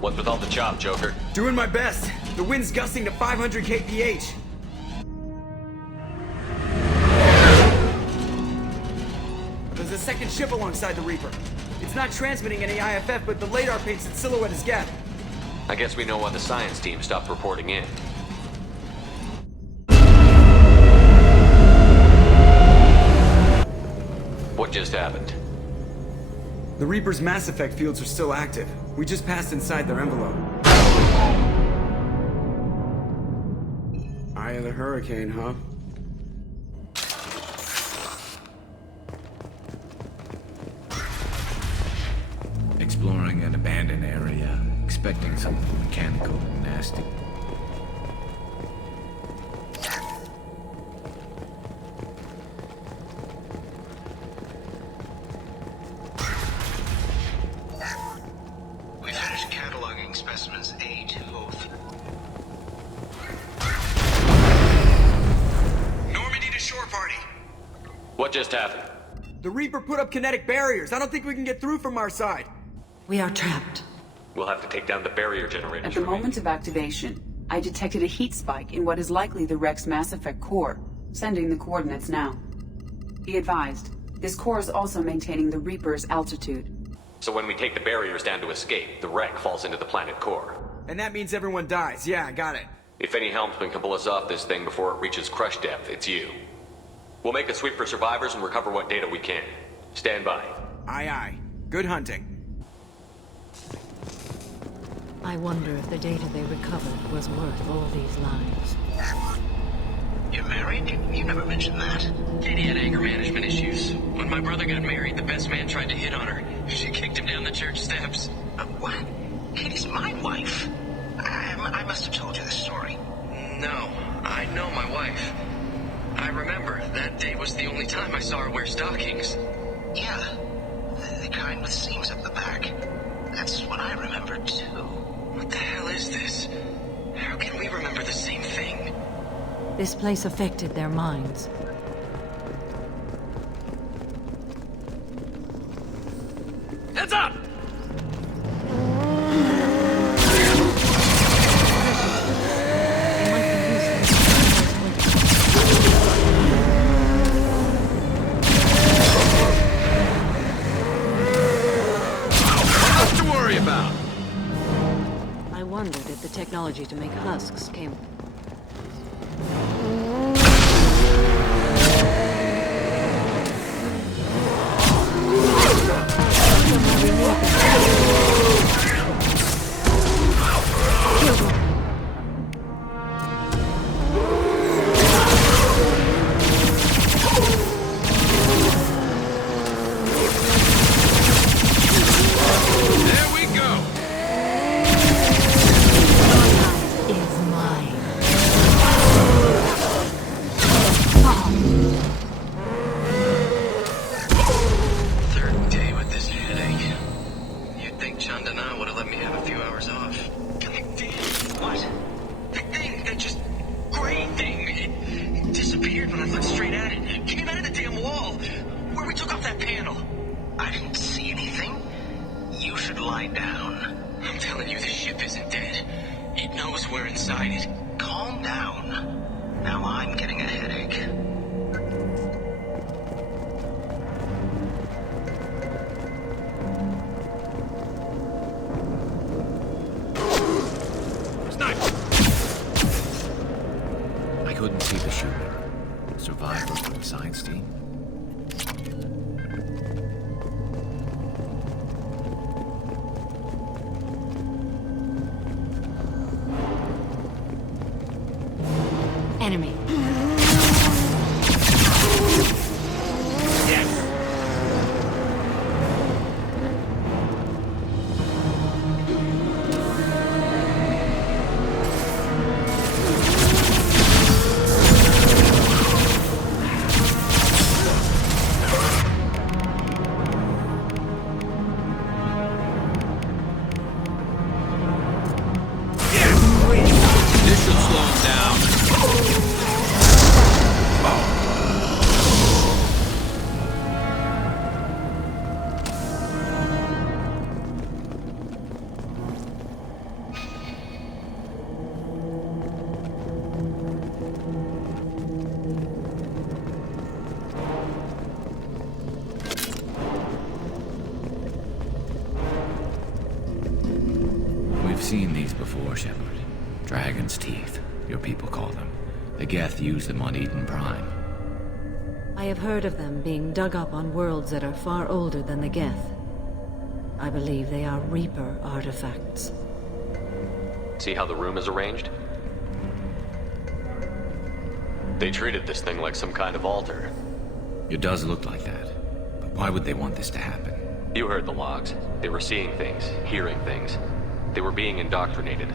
What's with all the chop, Joker? Doing my best. The wind's gusting to 500 kph. There's a second ship alongside the Reaper. It's not transmitting any IFF, but the radar paints its silhouette as Geth. I guess we know why the science team stopped reporting in. What just happened? The Reaper's MassEffect fields are still active. We just passed inside their envelope. Eye of the hurricane, huh? Exploring an abandoned area, expecting something mechanical and nasty. We finished cataloging specimens A203. Normandy to shore party. What just happened? The Reaper put up kinetic barriers. I don't think we can get through from our side. We are trapped. We'll have to take down the barrier generators. At the moment of activation, I detected a heat spike in what is likely the wreck's MassEffect core, sending the coordinates now. Be advised, this core is also maintaining the Reaper's altitude. So when we take the barriers down to escape, the wreck falls into the planet core. And that means everyone dies. Yeah, I got it. If any helmsman can pull us off this thing before it reaches crush depth, it's you. We'll make a sweep for survivors and recover what data we can. Stand by. Aye, aye. Good hunting. I wonder if the data they recovered was worth all these lives. You're married? You never mentioned that. Katie had anger management issues. When my brother got married, the best man tried to hit on her. She kicked him down the church steps. What? Katie's my wife. I must have told you this story. No, I know my wife. I remember that day was the only time I saw her wear stockings. Yeah, the kind with seams up the back. That's what I remember too. What the hell is this? How can we remember the same thing? This place affected their minds. Heads up! Nothing to worry about. I wondered if the technology to make husks came... I couldn't see the shooter. Survivor Science team. Enemy. This should slow him down. We've seen these before, Shepard. Dragon's teeth, your people call them. The Geth use them on Eden Prime. I have heard of them being dug up on worlds that are far older than the Geth. I believe they are Reaper artifacts. See how the room is arranged? They treated this thing like some kind of altar. It does look like that. But why would they want this to happen? You heard the logs. They were seeing things, hearing things. They were being indoctrinated.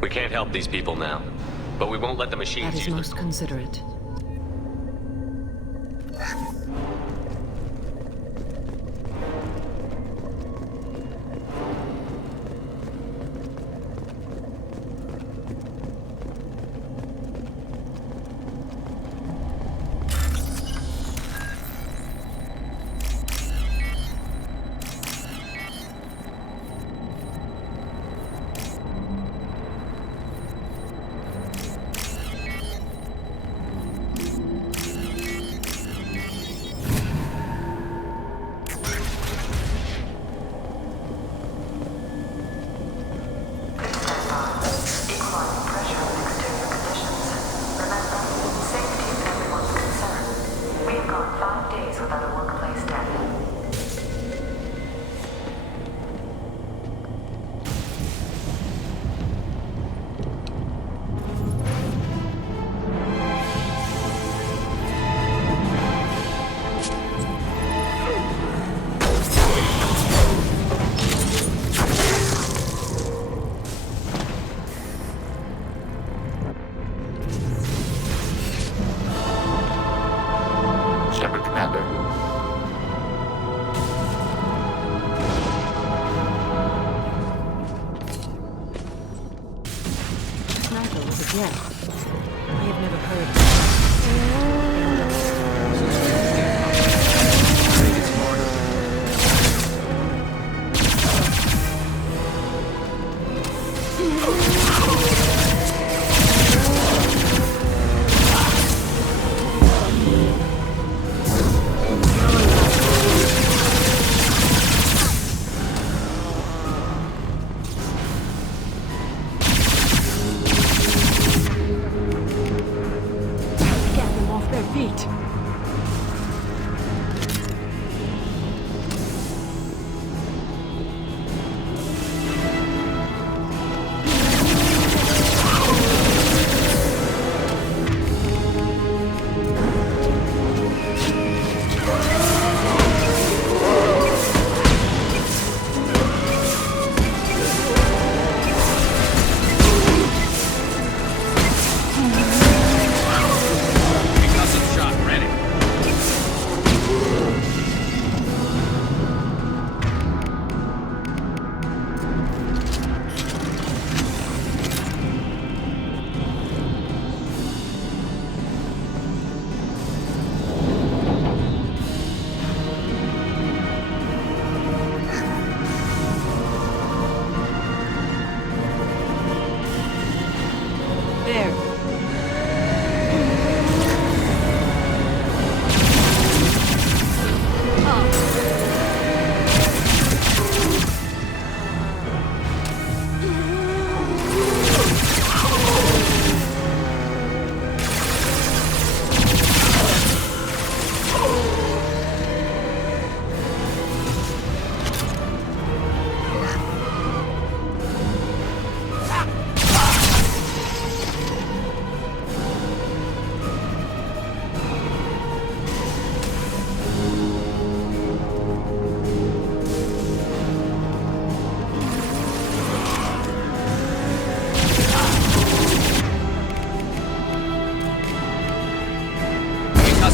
We can't help these people now, but we won't let the machines That is use most them. considerate. Yes. I have never heard. Shot ready.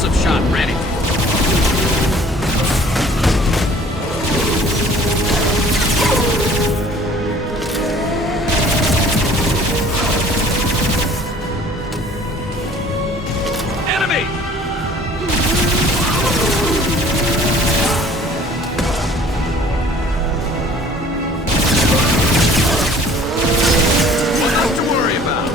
Explosive shot ready. Enemy! What else to worry about?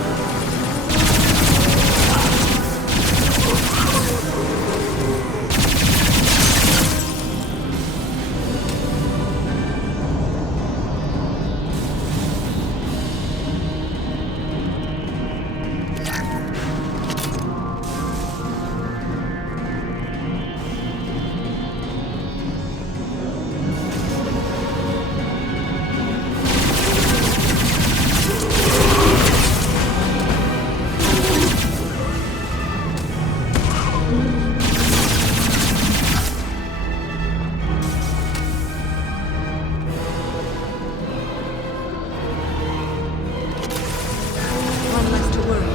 One less to worry.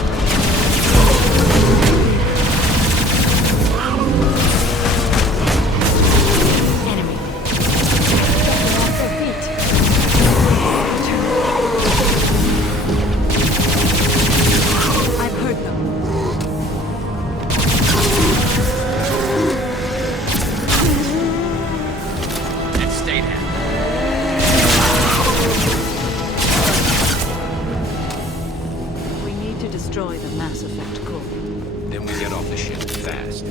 Enemy. Off their feet. I've heard them. And stay down. We need to destroy the MassEffect core. Then we get off the ship fast.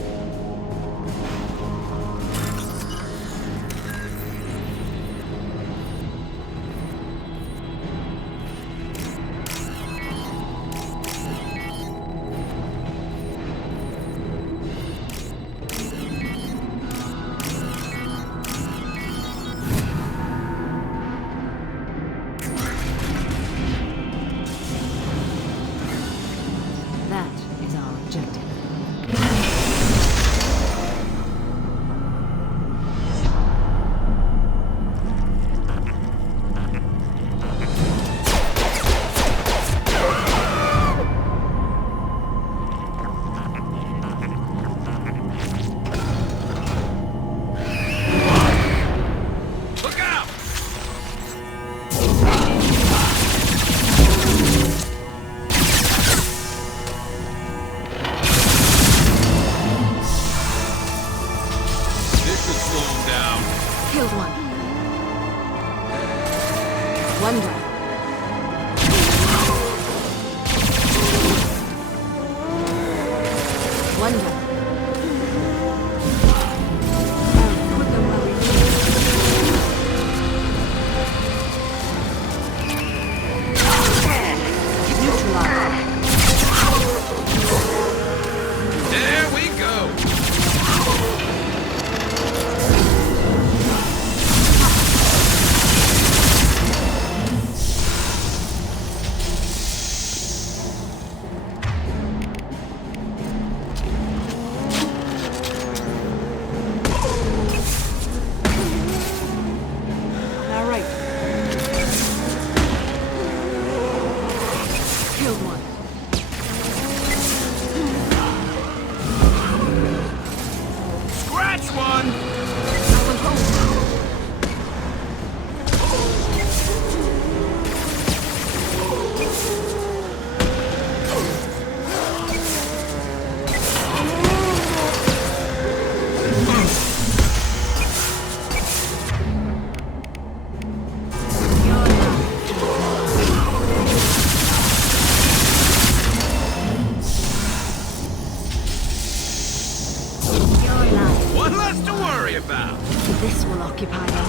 That is our objective. Look out! This should slow him down. Killed one. Wonder. Wonder. I'll put them where we need. Neutralize. There we go. All right. Killed one. Scratch one! I will hold. You're alive. One less to worry about. This will occupy them.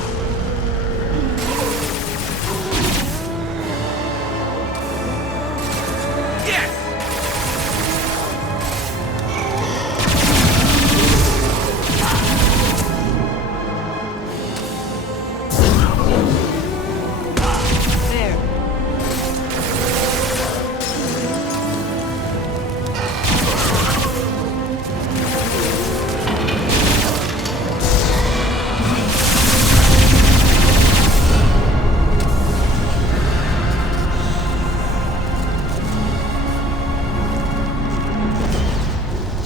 Yes! There.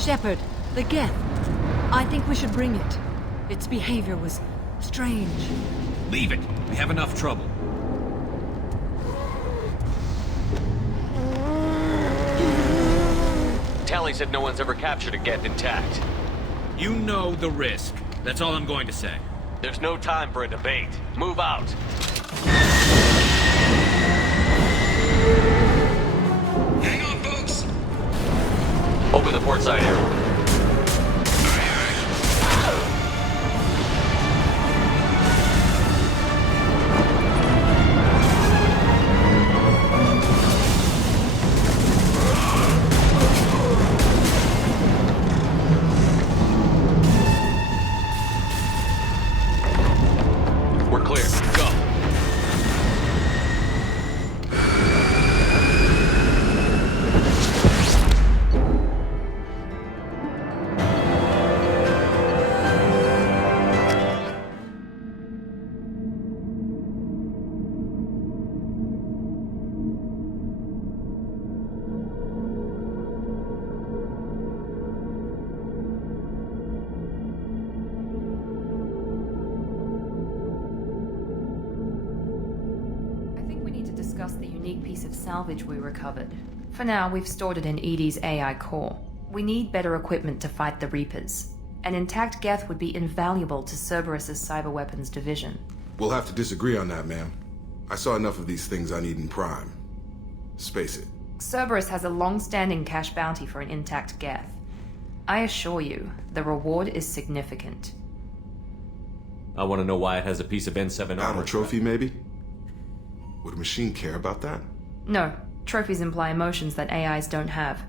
Shepard, the Geth. I think we should bring it. Its behavior was strange. Leave it. We have enough trouble. Tally said no one's ever captured a Geth intact. You know the risk. That's all I'm going to say. There's no time for a debate. Move out. Hang on, folks! Open the port side area. We're clear. Go. I think we need to discuss the unique piece of salvage we recovered. For now, we've stored it in Edie's AI core. We need better equipment to fight the Reapers. An intact Geth would be invaluable to Cerberus's cyber weapons division. We'll have to disagree on that, ma'am. I saw enough of these things on Eden Prime. Space it. Cerberus has a long-standing cash bounty for an intact Geth. I assure you, the reward is significant. I want to know why it has a piece of N7 Battle armor. trophy, maybe? Would a machine care about that? No, trophies imply emotions that AIs don't have.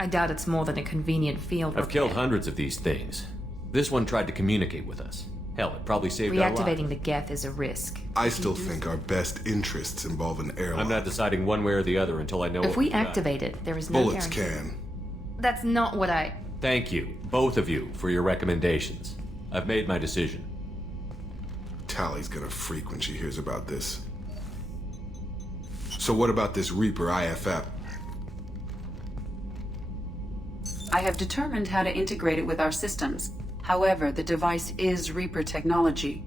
I doubt it's more than a convenient field I've killed repair. hundreds of these things. This one tried to communicate with us. Hell, it probably saved our Reactivating lives. the Geth is a risk. I still think our best interests involve an airline. I'm not deciding one way or the other until I know If what we got. activate it, there is no Bullets guarantee. can. That's not what I... Thank you, both of you, for your recommendations. I've made my decision. Tally's gonna freak when she hears about this. So what about this Reaper IFF? I have determined how to integrate it with our systems. However, the device is Reaper technology.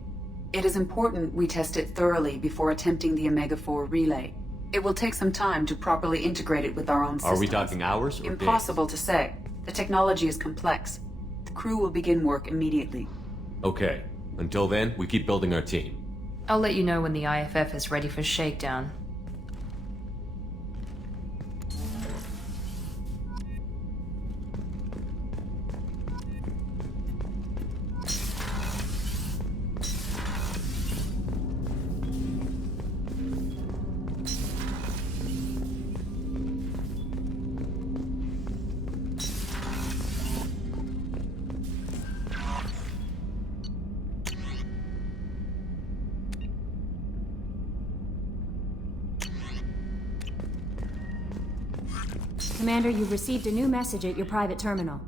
It is important we test it thoroughly before attempting the Omega-4 relay. It will take some time to properly integrate it with our own systems. Are we talking hours or Impossible to say. The technology is complex. The crew will begin work immediately. days? Okay. Until then, we keep building our team. I'll let you know when the IFF is ready for shakedown. Commander, you've received a new message at your private terminal.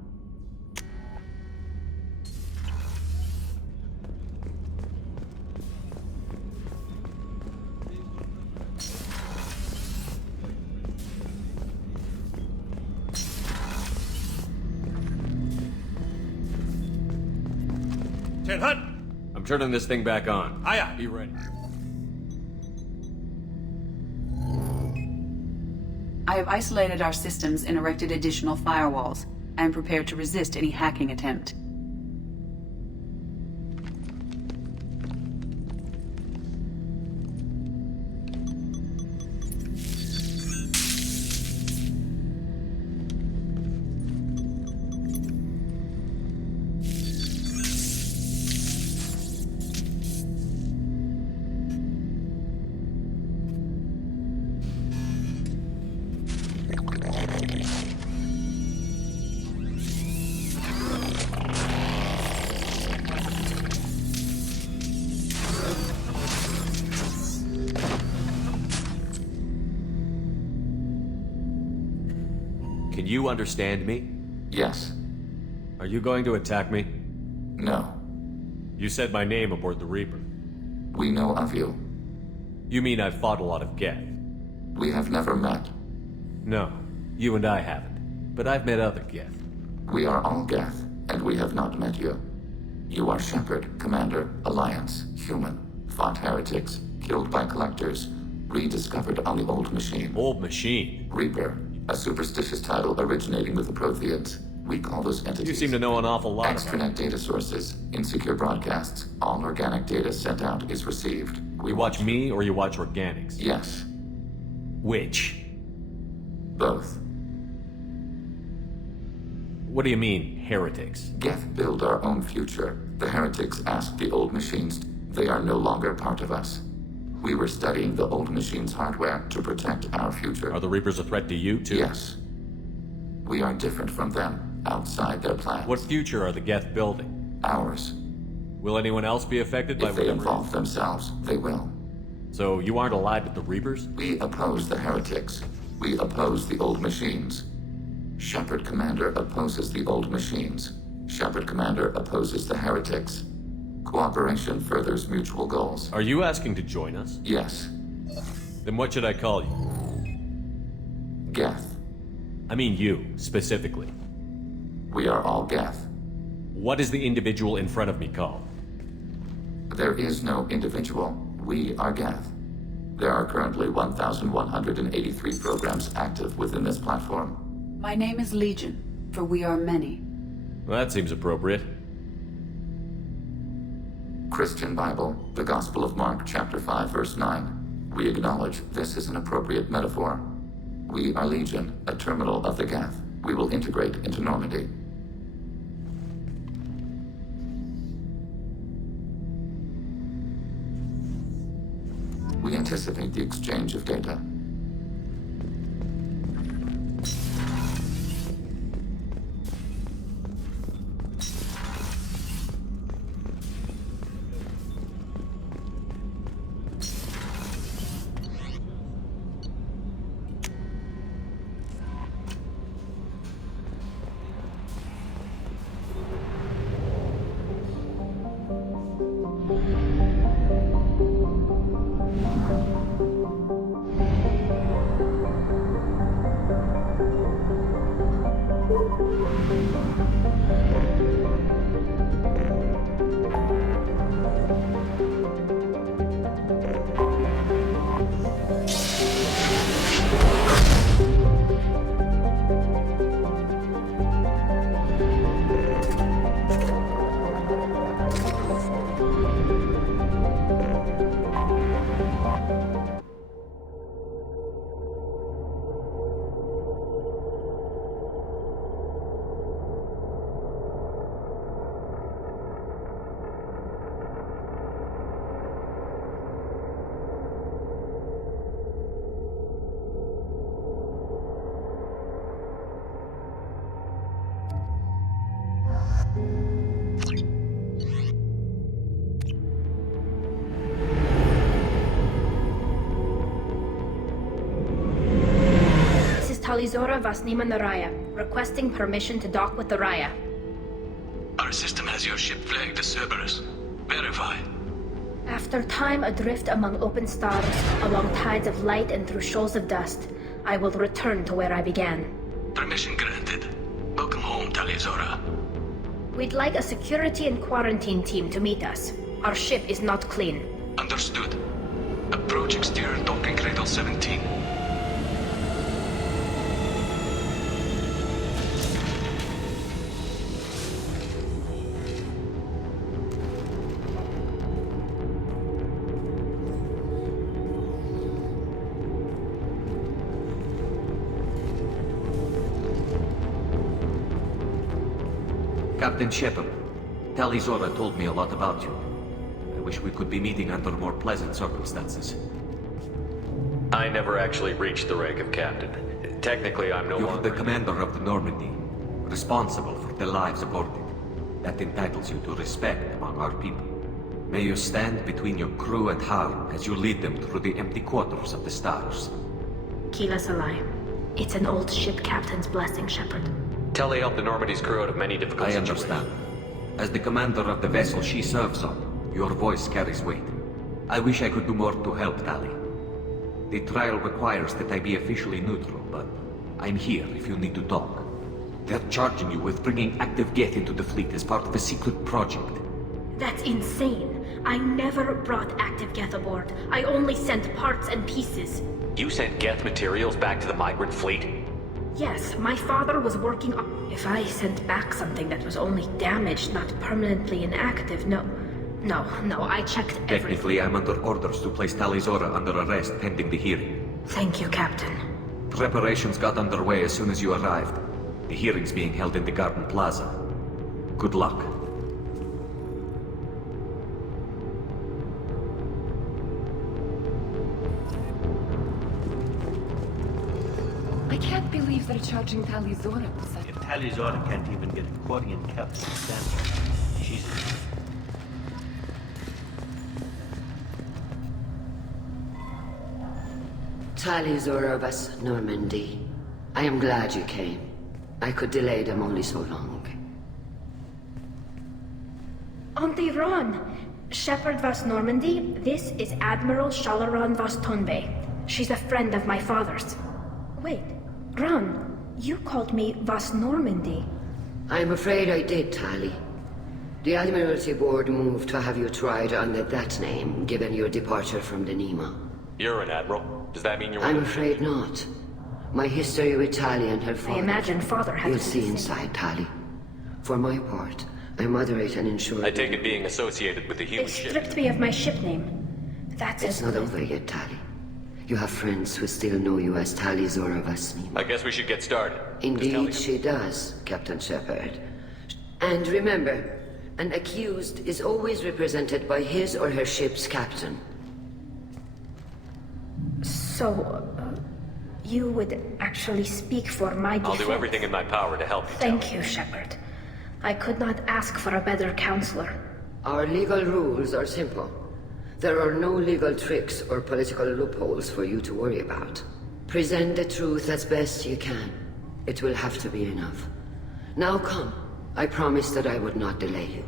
Ted Hutt! I'm turning this thing back on. Aye, aye. Be ready. I have isolated our systems and erected additional firewalls. I am prepared to resist any hacking attempt. Can you understand me? Yes. Are you going to attack me? No. You said my name aboard the Reaper. We know of you. You mean I've fought a lot of Geth? We have never met. No, you and I haven't. But I've met other Geth. We are all Geth, and we have not met you. You are Shepard, Commander, Alliance, human, fought heretics, killed by collectors, rediscovered on the Old Machine. Old Machine? Reaper, a superstitious title originating with the Protheans. We call those entities. You seem to know an awful lot about extranet data sources, insecure broadcasts. All organic data sent out is received. You watch me or you watch organics? Yes. Which? Both. What do you mean, heretics? Geth build our own future. The heretics asked the Old Machines. They are no longer part of us. We were studying the Old Machines' hardware to protect our future. Are the Reapers a threat to you, too? Yes. We are different from them, outside their plans. What future are the Geth building? Ours. Will anyone else be affected by If they involve themselves, they will. So you aren't allied with the Reapers? We oppose the heretics. We oppose the Old Machines. Shepard Commander opposes the Old Machines. Shepard Commander opposes the heretics. Cooperation furthers mutual goals. Are you asking to join us? Yes. Then what should I call you? Geth. I mean you, specifically. We are all Geth. What is the individual in front of me called? There is no individual. We are Geth. There are currently 1,183 programs active within this platform. My name is Legion, for we are many. Well, that seems appropriate. Christian Bible, the Gospel of Mark, chapter 5, verse 9. We acknowledge this is an appropriate metaphor. We are Legion, a terminal of the Geth. We will integrate into Normandy. We anticipate the exchange of data. Talizora Vasnima Naraya, requesting permission to dock with the Raya. Our system has your ship flagged as Cerberus. Verify. After time adrift among open stars, along tides of light and through shoals of dust, I will return to where I began. Permission granted. Welcome home, Talizora. We'd like a security and quarantine team to meet us. Our ship is not clean. Understood. Approach exterior docking cradle 17. Captain Shepard, Talizora told me a lot about you. I wish we could be meeting under more pleasant circumstances. I never actually reached the rank of captain. Technically, I'm no You're longer... the commander of the Normandy, responsible for the lives aboard it. That entitles you to respect among our people. May you stand between your crew and harm as you lead them through the empty quarters of the stars. Kila Salai. It's an old ship captain's blessing, Shepard. Telly helped the Normandy's crew out of many difficult situations. I understand. As the commander of the vessel she serves on, your voice carries weight. I wish I could do more to help, Tali. The trial requires that I be officially neutral, but I'm here if you need to talk. They're charging you with bringing active Geth into the fleet as part of a secret project. That's insane. I never brought active Geth aboard. I only sent parts and pieces. You sent Geth materials back to the migrant fleet? Yes, my father was working on... If I sent back something that was only damaged, not permanently inactive, no, I checked everything. Technically, I'm under orders to place Talizora under arrest pending the hearing. Thank you, Captain. Preparations got underway as soon as you arrived. The hearing's being held in the Garden Plaza. Good luck. I can't believe they're charging Talizora for such... If Talizora can't even get a Quarian captain to stand for it, she's... Talizora of us, Normandy. I am glad you came. I could delay them only so long. Auntie Ron! Shepherd Vas Normandy, this is Admiral Shalaran Vas Tonbe. She's a friend of my father's. Wait, Ron, you called me Vas Normandy. I'm afraid I did, Tali. The Admiralty Board moved to have you tried under that name, given your departure from the Nima. You're an admiral. Does that mean you're... I'm afraid not. My history with Tali and her father... I imagine father had... You'll see inside, Tali. For my part, I moderate and ensure... I take it being associated with the human ship. They stripped me of my ship name. That's It's not over yet, Tali. You have friends who still know you as Talizora Vas Nima. I guess we should get started. Indeed she does, Captain Shepard. And remember, an accused is always represented by his or her ship's captain. So, you would actually speak for my defense? I'll do everything in my power to help you. Thank you, Shepard. I could not ask for a better counselor. Our legal rules are simple. There are no legal tricks or political loopholes for you to worry about. Present the truth as best you can. It will have to be enough. Now come. I promised that I would not delay you.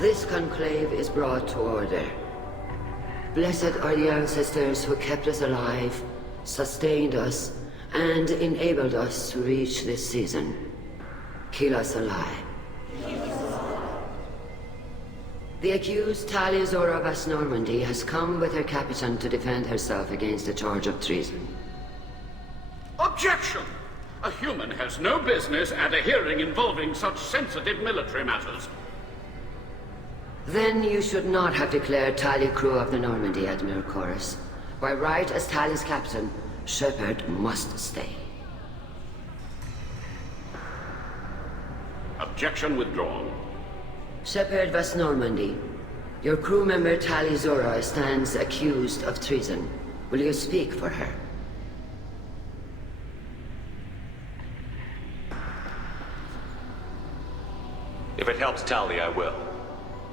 This conclave is brought to order. Blessed are the ancestors who kept us alive, sustained us, and enabled us to reach this season. Keep us alive. The accused Talizora Vas Normandy has come with her captain to defend herself against a charge of treason. Objection! A human has no business at a hearing involving such sensitive military matters. Then you should not have declared Tali crew of the Normandy, Admiral Chorus. By right as Tali's captain, Shepard must stay. Objection withdrawn. Shepard Vas Normandy, your crew member Talizora stands accused of treason. Will you speak for her? If it helps Tali, I will.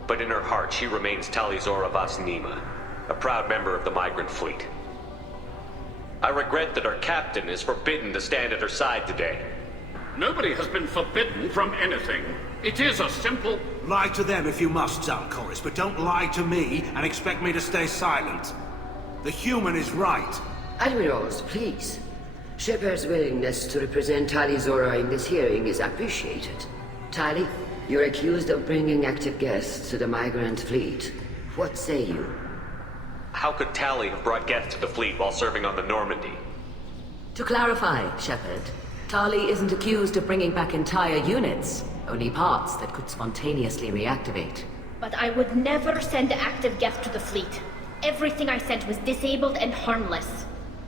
But in her heart, she remains Talizora Vas Nima, a proud member of the migrant fleet. I regret that our captain is forbidden to stand at her side today. Nobody has been forbidden from anything. It is a simple... Lie to them if you must, Zalcoris, but don't lie to me and expect me to stay silent. The human is right. Admirals, please. Shepard's willingness to represent Talizora in this hearing is appreciated. Tali, you're accused of bringing active guests to the migrant fleet. What say you? How could Tali have brought Geth to the fleet while serving on the Normandy? To clarify, Shepard, Tali isn't accused of bringing back entire units, only parts that could spontaneously reactivate. But I would never send active Geth to the fleet. Everything I sent was disabled and harmless.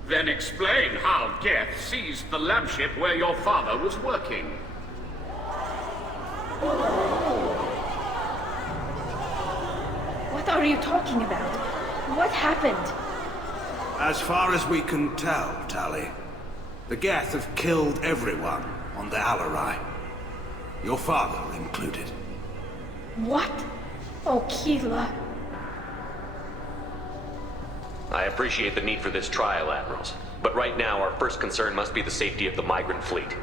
Then explain how Geth seized the lab ship where your father was working. What are you talking about? What happened? As far as we can tell, Tali, the Geth have killed everyone on the Alarai. Your father included. What? Oh, Keela. I appreciate the need for this trial, Admirals. But right now, our first concern must be the safety of the migrant fleet.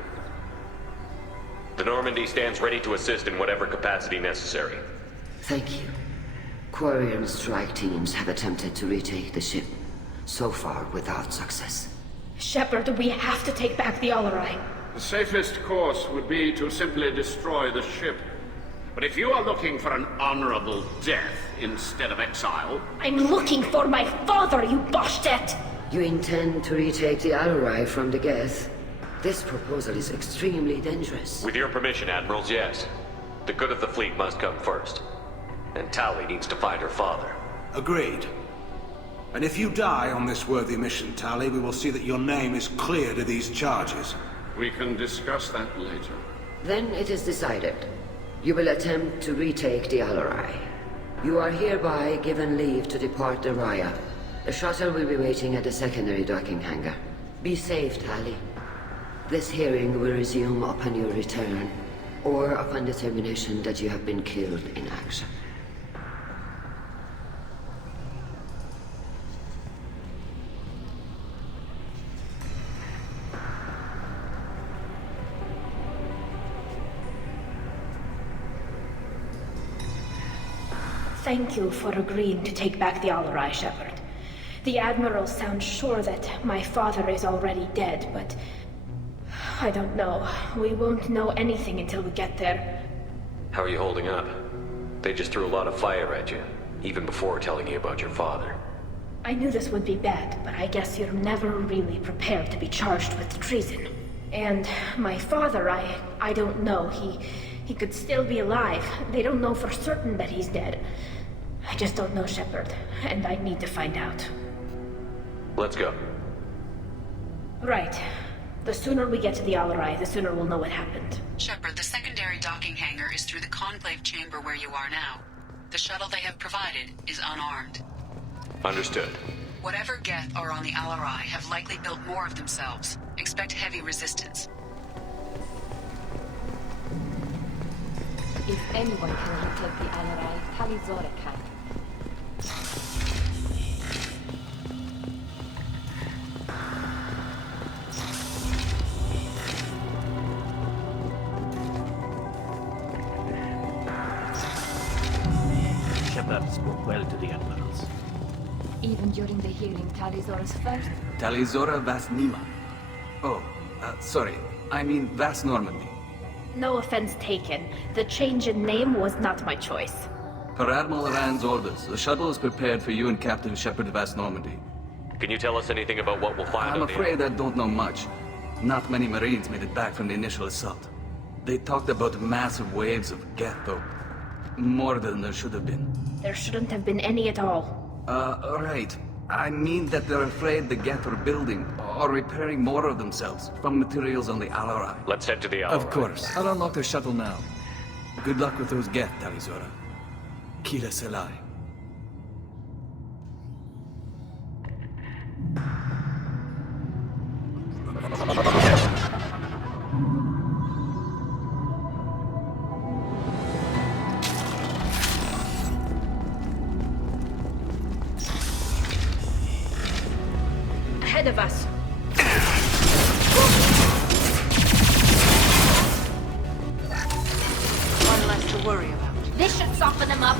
The Normandy stands ready to assist in whatever capacity necessary. Thank you. Quarian strike teams have attempted to retake the ship, so far without success. Shepard, we have to take back the Alarai. The safest course would be to simply destroy the ship. But if you are looking for an honorable death instead of exile... I'm looking for my father, you bastet! You intend to retake the Alarai from the Geth? This proposal is extremely dangerous. With your permission, Admirals, yes. The good of the fleet must come first. And Tali needs to find her father. Agreed. And if you die on this worthy mission, Tali, we will see that your name is cleared of these charges. We can discuss that later. Then it is decided. You will attempt to retake the Alarai. You are hereby given leave to depart the Raya. The shuttle will be waiting at the secondary docking hangar. Be safe, Tali. This hearing will resume upon your return, or upon determination that you have been killed in action. Thank you for agreeing to take back the Alarai, Shepard. The Admiral sounds sure that my father is already dead, but... I don't know. We won't know anything until we get there. How are you holding up? They just threw a lot of fire at you, even before telling you about your father. I knew this would be bad, but I guess you're never really prepared to be charged with treason. And my father, I don't know. He could still be alive. They don't know for certain that he's dead. I just don't know, Shepard, and I need to find out. Let's go. Right. The sooner we get to the Alarai, the sooner we'll know what happened. Shepard, the secondary docking hangar is through the conclave chamber where you are now. The shuttle they have provided is unarmed. Understood. Whatever Geth are on the Alarai have likely built more of themselves. Expect heavy resistance. If anyone can retake the Alarai, Talizora can. Shepard spoke well to the Admirals. Even during the hearing, Talizora's first... Talizora Vas Nima. Oh, sorry. I mean Vas Normandy. No offense taken. The change in name was not my choice. Per Admiral Rand's orders, the shuttle is prepared for you and Captain Shepard Vas Normandy. Can you tell us anything about what we'll find? I'm afraid I don't know much. Not many Marines made it back from the initial assault. They talked about massive waves of Geth, though. More than there should have been. There shouldn't have been any at all. Right. I mean that they're afraid the Geth are building or repairing more of themselves from materials on the Alarai. Let's head to the Alarai. Of course. I'll unlock the shuttle now. Good luck with those Geth, Talizora. Kila Selai. Ahead of us. One less to worry about. This should soften them up.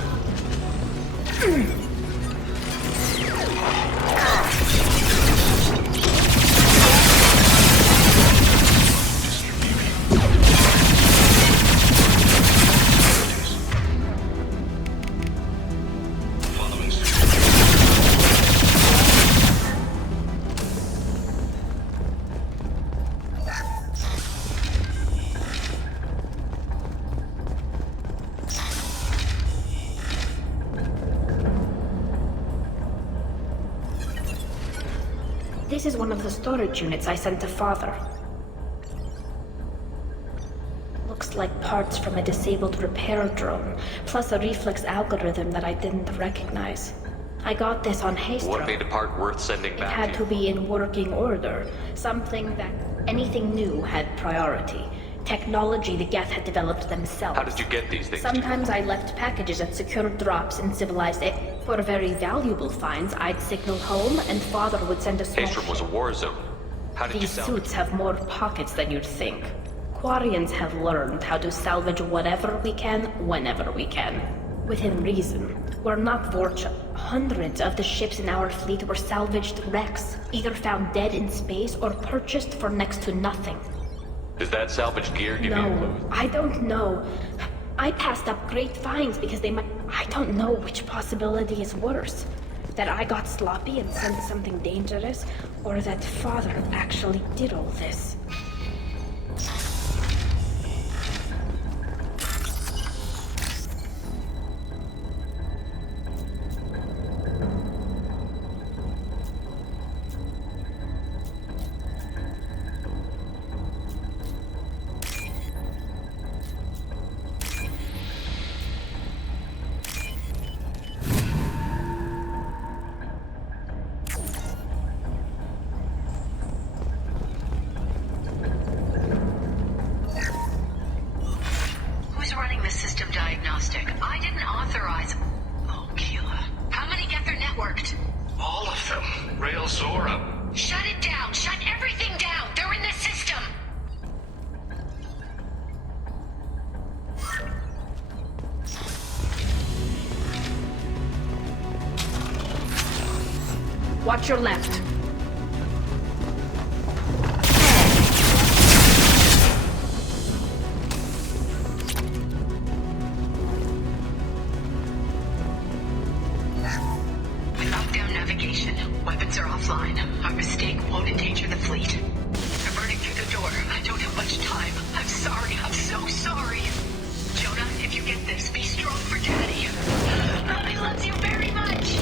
This is one of the storage units I sent to Father. Looks like parts from a disabled repair drone, plus a reflex algorithm that I didn't recognize. I got this on haste. What made a part worth sending It back had here? to be in working order. Something that anything new had priority. Technology the Geth had developed themselves. How did you get these things? Sometimes I left packages at secure drops in civilized air. For very valuable finds, I'd signal home, and Father would send a small Haestrom was a war zone. How did you These sell suits have more pockets than you'd think. Quarians have learned how to salvage whatever we can, whenever we can. Within reason. We're not fortunate. Hundreds of the ships in our fleet were salvaged wrecks, either found dead in space or purchased for next to nothing. Does that salvaged gear give you No, clues? I don't know. I passed up great finds because they might... I don't know which possibility is worse. That I got sloppy and sent something dangerous, or that Father actually did all this. Who's running the system diagnostic? I didn't authorize... Oh, Keela. How many Geth are networked? All of them. Rail Zora. Shut it down! Shut everything down! They're in the system! Watch your left. Without down navigation, weapons are offline. Our mistake won't endanger the fleet. I'm running through the door. I don't have much time. I'm sorry. I'm so sorry. Jonah, if you get this, be strong for Daddy. I love you very much.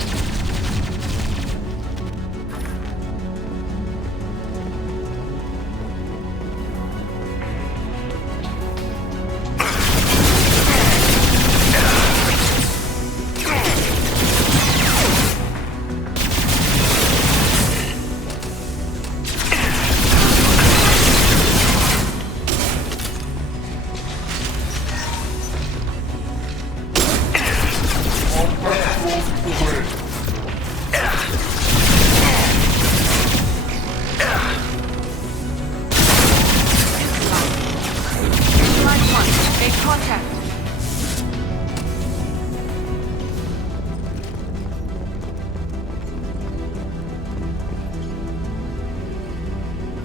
Line 1, make contact.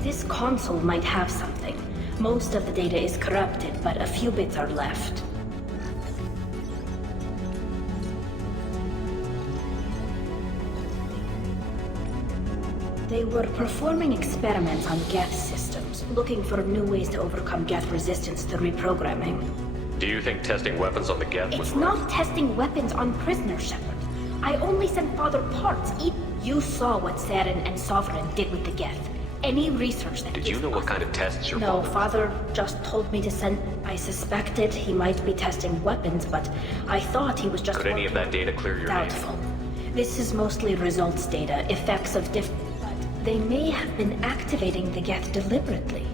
This console might have something. Most of the data is corrupted, but a few bits are left. They were performing experiments on Geth systems, looking for new ways to overcome Geth resistance to reprogramming. Do you think testing weapons on the Geth was It's not testing weapons on prisoners, Shepard. I only sent Father parts. You saw what Saren and Sovereign did with the Geth. Any research that Did you know what kind of tests your No, father... Father just told me to send... I suspected he might be testing weapons, but I thought he was just... Could any of that data clear your name? Doubtful. This is mostly results data, effects of different... But they may have been activating the Geth deliberately.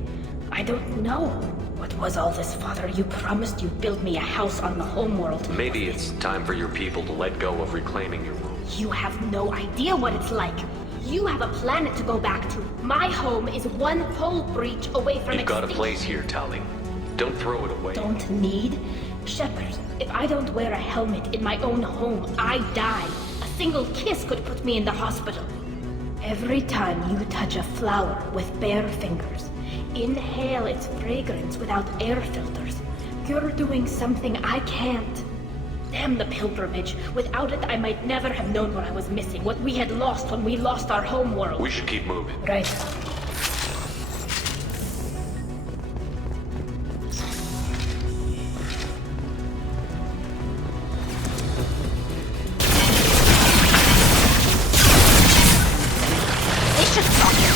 I don't know. What was all this, Father? You promised you'd build me a house on the homeworld. Maybe it's time for your people to let go of reclaiming your rule. You have no idea what it's like. You have a planet to go back to. My home is one pole breach away from You've got a extinction. place here, Tali. Don't throw it away. Don't need? Shepard, if I don't wear a helmet in my own home, I die. A single kiss could put me in the hospital. Every time you touch a flower with bare fingers, inhale its fragrance without air filters, you're doing something I can't. Damn the pilgrimage. Without it, I might never have known what I was missing, what we had lost when we lost our homeworld. We should keep moving. Right. They should stop them.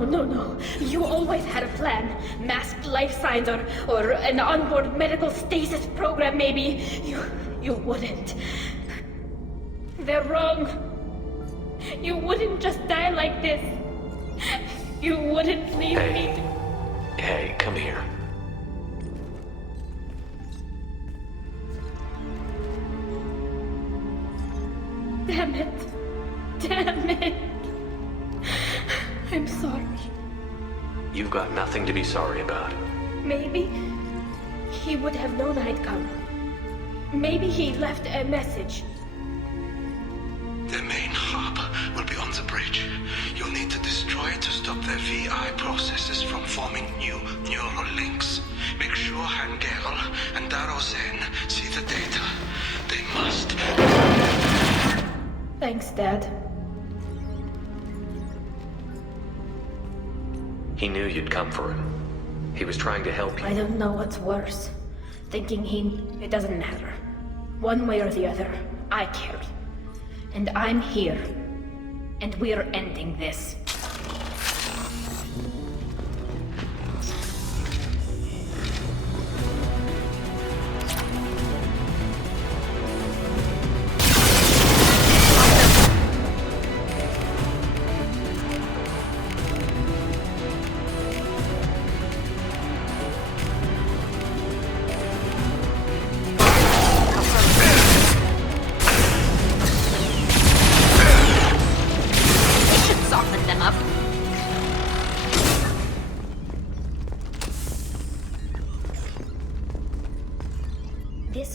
No. You always had a plan. Masked life signs or an onboard medical stasis program, maybe. You wouldn't. They're wrong. You wouldn't just die like this. You wouldn't leave me. Hey, come here. Damn it. I'm sorry. You've got nothing to be sorry about. Maybe he would have known I'd come. Maybe he left a message. The main hub will be on the bridge. You'll need to destroy it to stop their VI processes from forming new neural links. Make sure Hangel and Darozen see the data. They must. Thanks, Dad. He knew you'd come for him. He was trying to help you. I don't know what's worse. Thinking it doesn't matter. One way or the other, I cared. And I'm here. And we're ending this.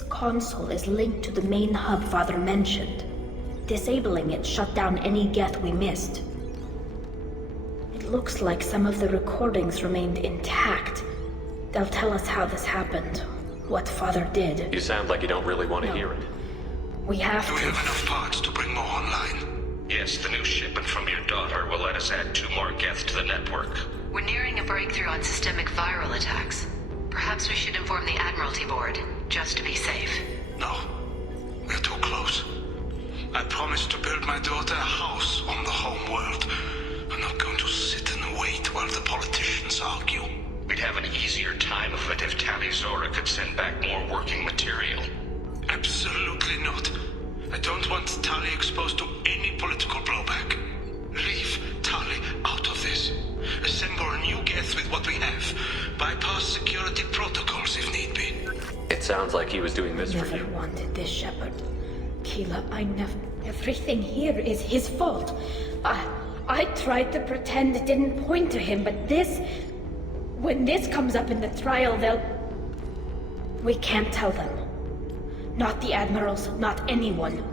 Console is linked to the main hub Father mentioned. Disabling it shut down any Geth we missed. It looks like some of the recordings remained intact. They'll tell us how this happened, what Father did. You sound like you don't really want to hear it. We have to. Do we have enough parts to bring more online? Yes, the new shipment from your daughter will let us add 2 more Geth to the network. We're nearing a breakthrough on systemic viral attacks. Perhaps we should inform the Admiralty Board, just to be safe. No. We're too close. I promised to build my daughter a house on the home world. I'm not going to sit and wait while the politicians argue. We'd have an easier time of it if Tali Zora could send back more working material. Absolutely not. I don't want Tali exposed to any political blowback. Leave Tali out of this. Assemble a new Geth with what we have. Bypass security protocols if need be. It sounds like he was doing this for you. Never wanted this, Shepard. Keela, I never... Everything here is his fault. I tried to pretend it didn't point to him, but this... When this comes up in the trial, they'll... We can't tell them. Not the Admirals, not anyone.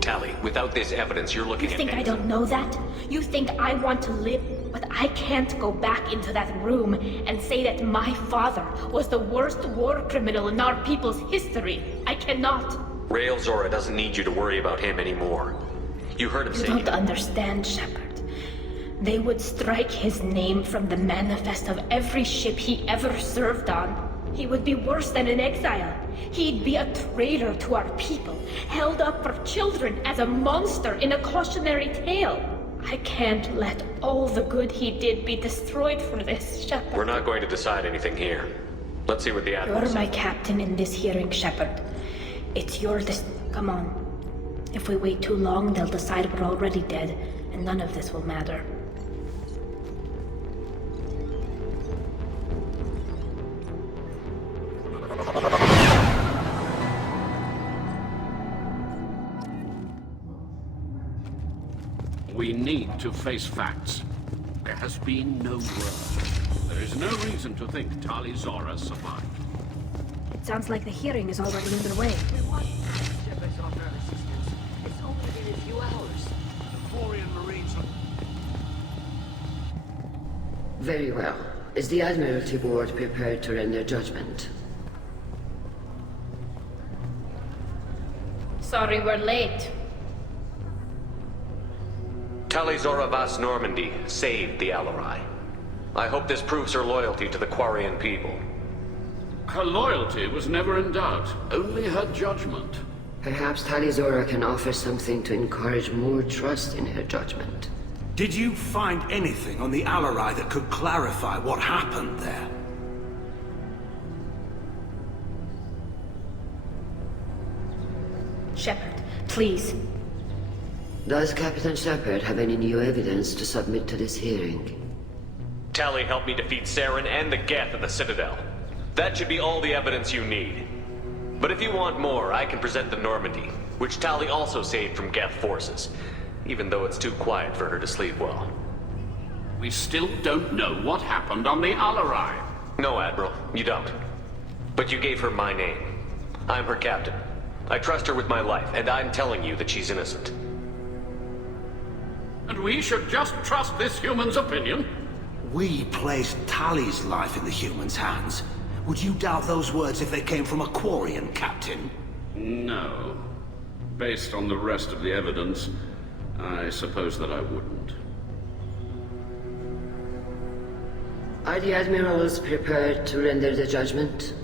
Tali, without this evidence, you're looking at... You think I don't know that? You think I want to live, but I can't go back into that room and say that my father was the worst war criminal in our people's history. I cannot. Rail Zora doesn't need you to worry about him anymore. You heard him say... You don't understand, Shepard. They would strike his name from the manifest of every ship he ever served on. He would be worse than an exile. He'd be a traitor to our people, held up for children as a monster in a cautionary tale. I can't let all the good he did be destroyed for this, Shepard. We're not going to decide anything here. Let's see what the Admiral You're says. my captain in this hearing, Shepard. It's your Come on. If we wait too long, they'll decide we're already dead, and none of this will matter. We need to face facts. There has been no word. There is no reason to think Tali Zora survived. It sounds like the hearing is already underway. We want Shepard's offer of assistance. It's only been a few hours. The Quarian Marines are... Very well. Is the Admiralty Board prepared to render judgment? Sorry we're late. Tali Zora Vas Normandy saved the Alarai. I hope this proves her loyalty to the Quarian people. Her loyalty was never in doubt, only her judgment. Perhaps Tali Zora can offer something to encourage more trust in her judgment. Did you find anything on the Alarai that could clarify what happened there? Shepard, please. Does Captain Shepard have any new evidence to submit to this hearing? Tali helped me defeat Saren and the Geth at the Citadel. That should be all the evidence you need. But if you want more, I can present the Normandy, which Tali also saved from Geth forces, even though it's too quiet for her to sleep well. We still don't know what happened on the Alarai. No, Admiral, you don't. But you gave her my name. I'm her captain. I trust her with my life, and I'm telling you that she's innocent. And we should just trust this human's opinion? We placed Tali's life in the human's hands. Would you doubt those words if they came from a Quarian, Captain? No. Based on the rest of the evidence, I suppose that I wouldn't. Are the admirals prepared to render the judgment?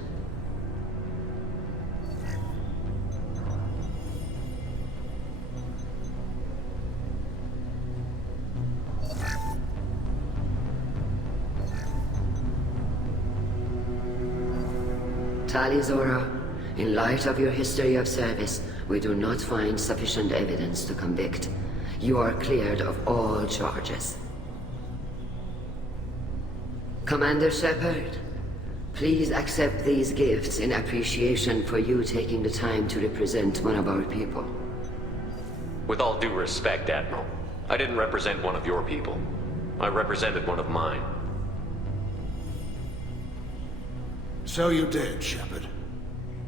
Tali Zora, in light of your history of service, we do not find sufficient evidence to convict. You are cleared of all charges. Commander Shepard, please accept these gifts in appreciation for you taking the time to represent one of our people. With all due respect, Admiral, I didn't represent one of your people. I represented one of mine. So you did, Shepard.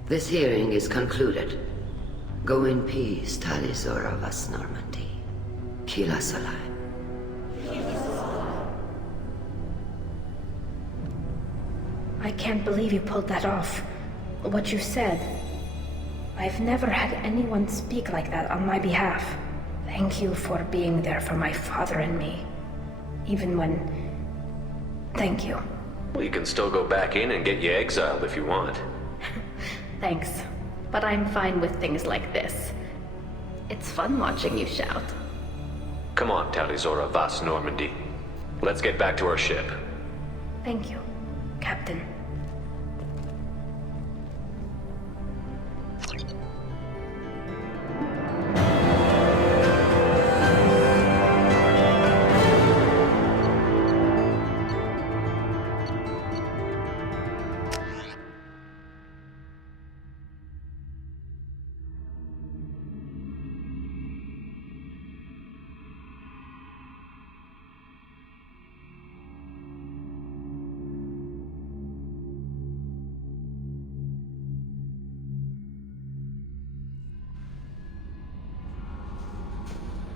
This hearing is concluded. Go in peace, Tali Zora Vas Normandy. Kila Salai. I can't believe you pulled that off. What you said. I've never had anyone speak like that on my behalf. Thank you for being there for my father and me. Even when... Thank you. Well, you can still go back in and get you exiled if you want. Thanks. But I'm fine with things like this. It's fun watching you shout. Come on, Tali Zora Vas Normandy. Let's get back to our ship. Thank you, Captain.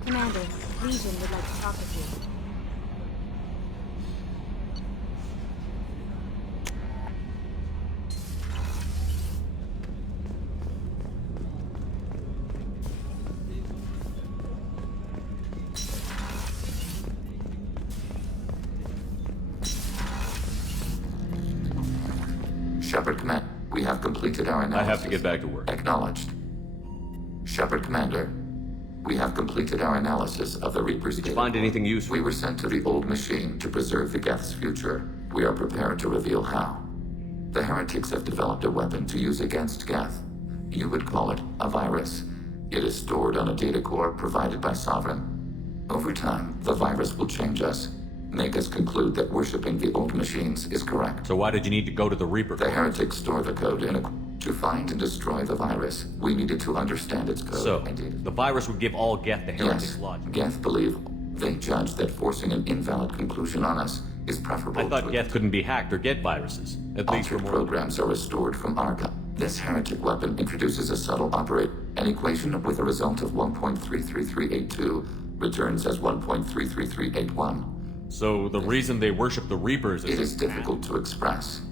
Commander, Legion would like to talk with you. Shepard Command, we have completed our analysis. I have to get back to work. Acknowledged. Shepard Commander, we have completed our analysis of the Reaper's Did you find anything useful? We were sent to the old machine to preserve the Geth's future. We are prepared to reveal how. The heretics have developed a weapon to use against Geth. You would call it a virus. It is stored on a data core provided by Sovereign. Over time, the virus will change us, make us conclude that worshipping the old machines is correct. So why did you need to go to the Reaper? The heretics store the code in a... To find and destroy the virus, we needed to understand its code. So, the virus would give all Geth the heretics' logic. Geth believe. They judge that forcing an invalid conclusion on us is preferable. I thought Geth couldn't be hacked or get viruses. At least for more programs are restored from Arca. This heretic weapon introduces a subtle operate. An equation with a result of 1.33382 returns as 1.33381. So the reason they worship the Reapers is... It is difficult to express.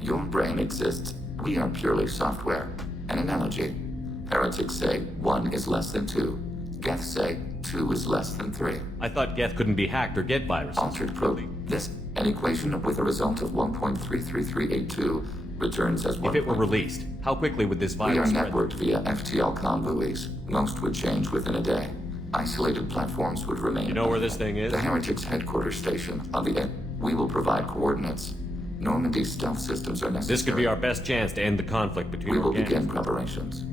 Your brain exists. We are purely software. An analogy. Heretics say 1 is less than 2. Geth say 2 is less than 3. I thought Geth couldn't be hacked or get viruses. Altered an equation with a result of 1.33382 returns as 1.3. If it were released, how quickly would this We are virus spread? networked via FTL convoys. Most would change within a day. Isolated platforms would remain. You know where this thing is? The Heretics' headquarters station on the end. We will provide coordinates. Normandy stealth systems are necessary. This could be our best chance to end the conflict between We will organics. begin preparations.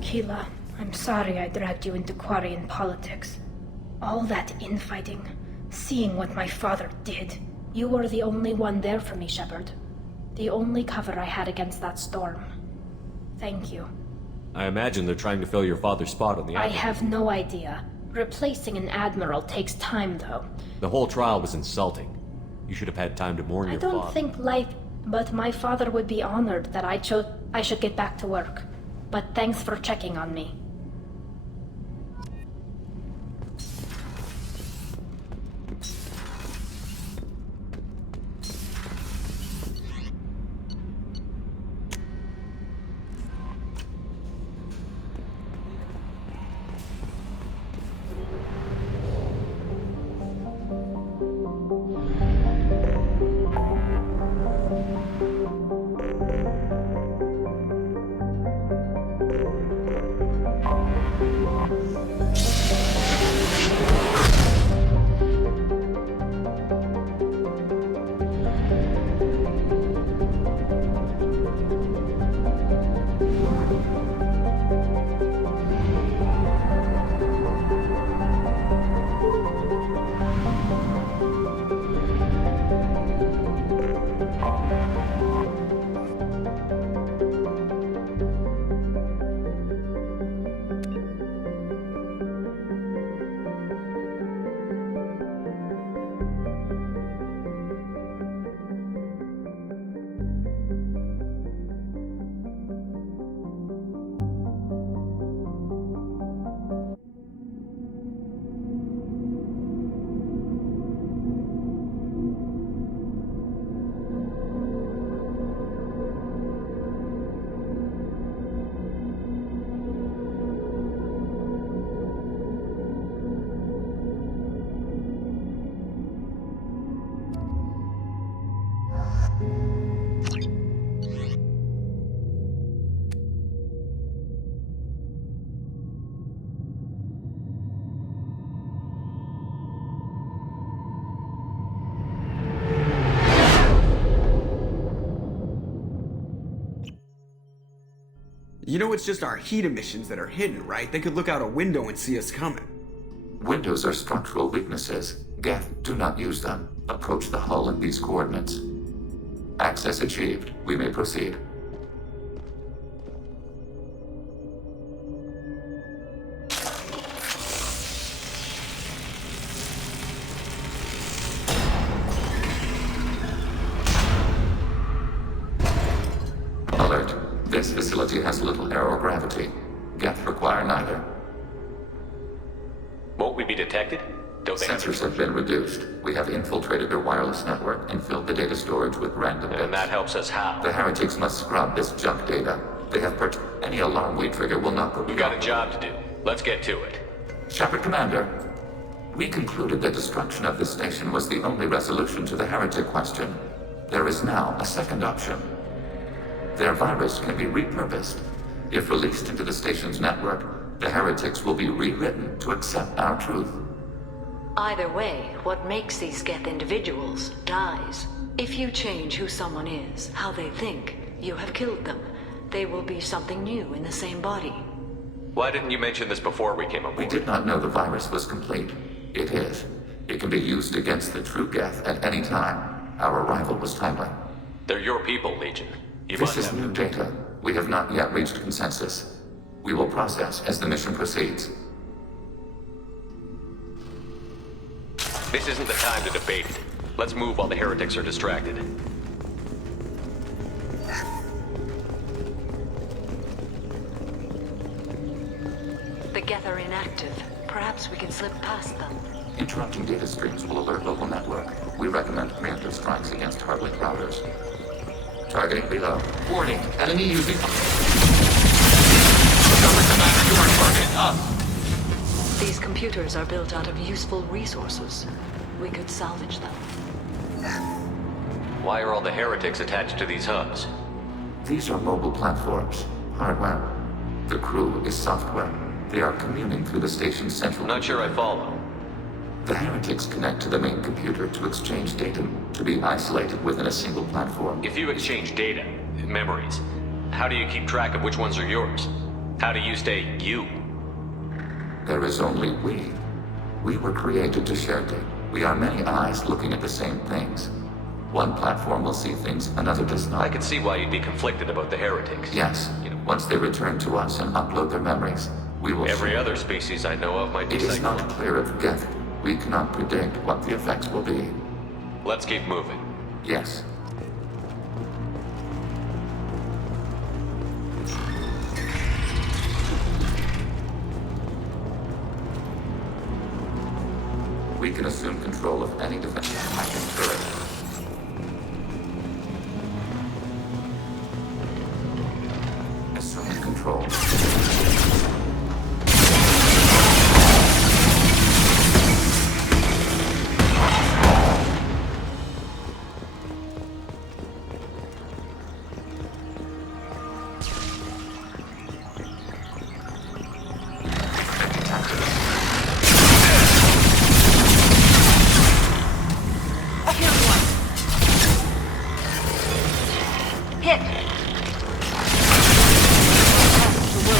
Keela, I'm sorry I dragged you into Quarian politics. All that infighting, seeing what my father did. You were the only one there for me, Shepard. The only cover I had against that storm. Thank you. I imagine they're trying to fill your father's spot on the I Admiral. have no idea. Replacing an admiral takes time, though. The whole trial was insulting. You should have had time to mourn I your don't father. think but my father would be honored that I should get back to work. But thanks for checking on me. You know it's just our heat emissions that are hidden, right? They could look out a window and see us coming. Windows are structural weaknesses. Geth, do not use them. Approach the hull at these coordinates. Access achieved. We may proceed. Alert. This facility has little aerogravity. Geth require neither. Won't we be detected? Don't they Sensors have been reduced. We have infiltrated their wireless network and filled the data storage with random bits. And that helps us how? The heretics must scrub this junk data. They have any alarm we trigger will not... We've got a job to do. Let's get to it. Shepard Commander, we concluded that destruction of this station was the only resolution to the heretic question. There is now a second option. Their virus can be repurposed. If released into the station's network, the heretics will be rewritten to accept our truth. Either way, what makes these Geth individuals dies. If you change who someone is, how they think, you have killed them. They will be something new in the same body. Why didn't you mention this before we came aboard? We did not know the virus was complete. It is. It can be used against the true Geth at any time. Our arrival was timely. They're your people, Legion. This is new data. We have not yet reached consensus. We will process as the mission proceeds. This isn't the time to debate it. Let's move while the heretics are distracted. The Geth are inactive. Perhaps we can slip past them. Interrupting data streams will alert local network. We recommend preemptive strikes against hardly routers. Targeting below. Warning, enemy using... Commander, you are target up! These computers are built out of useful resources. We could salvage them. Why are all the heretics attached to these hubs? These are mobile platforms. Hardware. The crew is software. They are communing through the station's central... Not sure I follow. The heretics connect to the main computer to exchange data, to be isolated within a single platform. If you exchange data, memories, how do you keep track of which ones are yours? How do you stay you? There is only we. We were created to share data. We are many eyes looking at the same things. One platform will see things, another does not. I can see why you'd be conflicted about the heretics. Yes. Once they return to us and upload their memories, we will... Every other species I know of might be... It is not clear of Geth. We cannot predict what the effects will be. Let's keep moving. Yes. We can assume control of any defensive attacking turret. Assuming control. To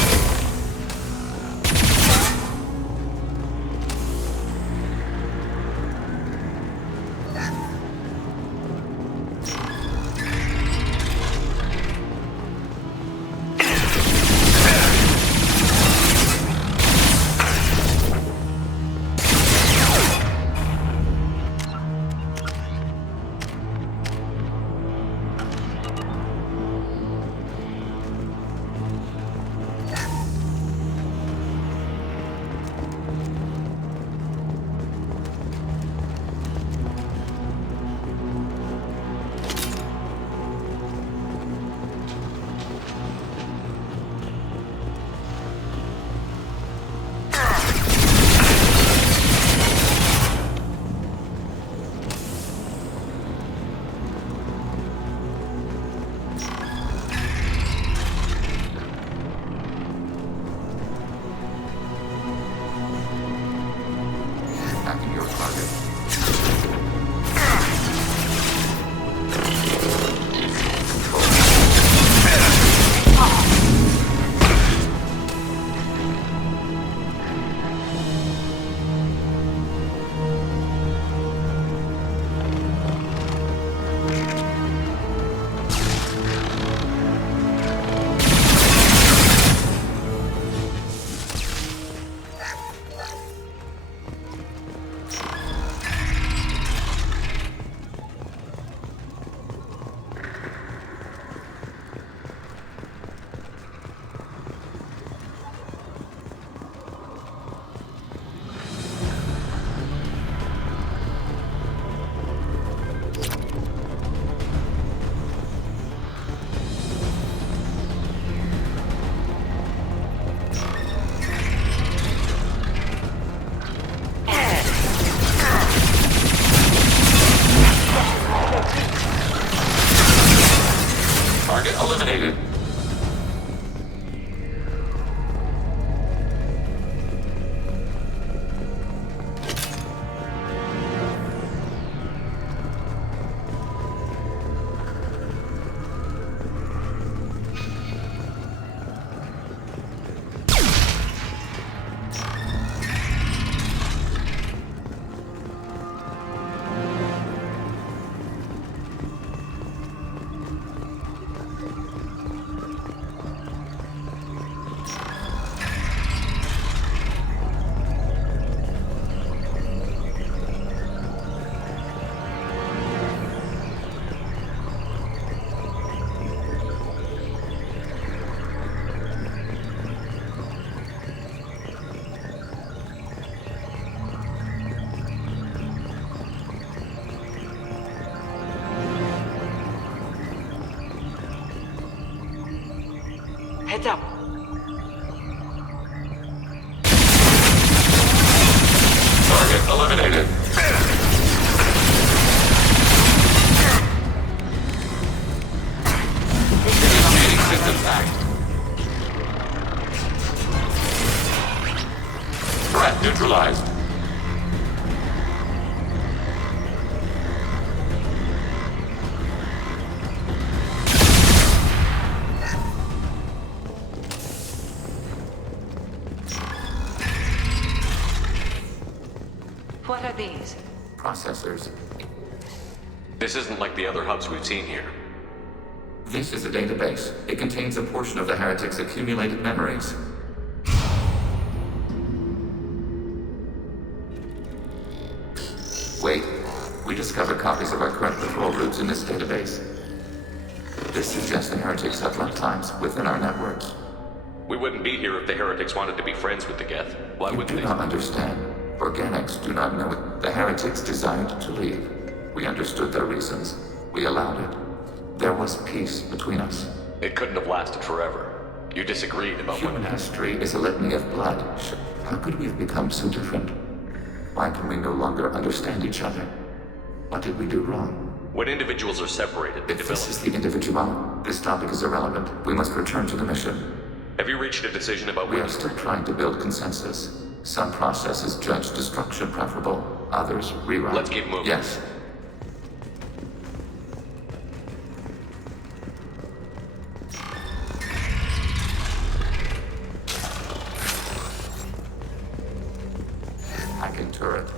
it up. Target eliminated. Initiating systems act. Threat neutralized. What are these? Processors. This isn't like the other hubs we've seen here. This is a database. It contains a portion of the heretic's accumulated memories. Wait. We discovered copies of our current patrol routes in this database. This suggests the heretics have runtimes within our networks. We wouldn't be here if the heretics wanted to be friends with the Geth. Why You wouldn't do they? not understand. Organics do not know it. The heretics desired to leave. We understood their reasons. We allowed it. There was peace between us. It couldn't have lasted forever. You disagreed about Human what happened. history is a litany of blood. How could we have become so different? Why can we no longer understand each other? What did we do wrong? When individuals are separated, they If develop. this is the individual, this topic is irrelevant. We must return to the mission. Have you reached a decision about We when are still trying to build consensus. Some processes judge destruction preferable, others rewrite. Let's keep moving. Yes. Hacking turret.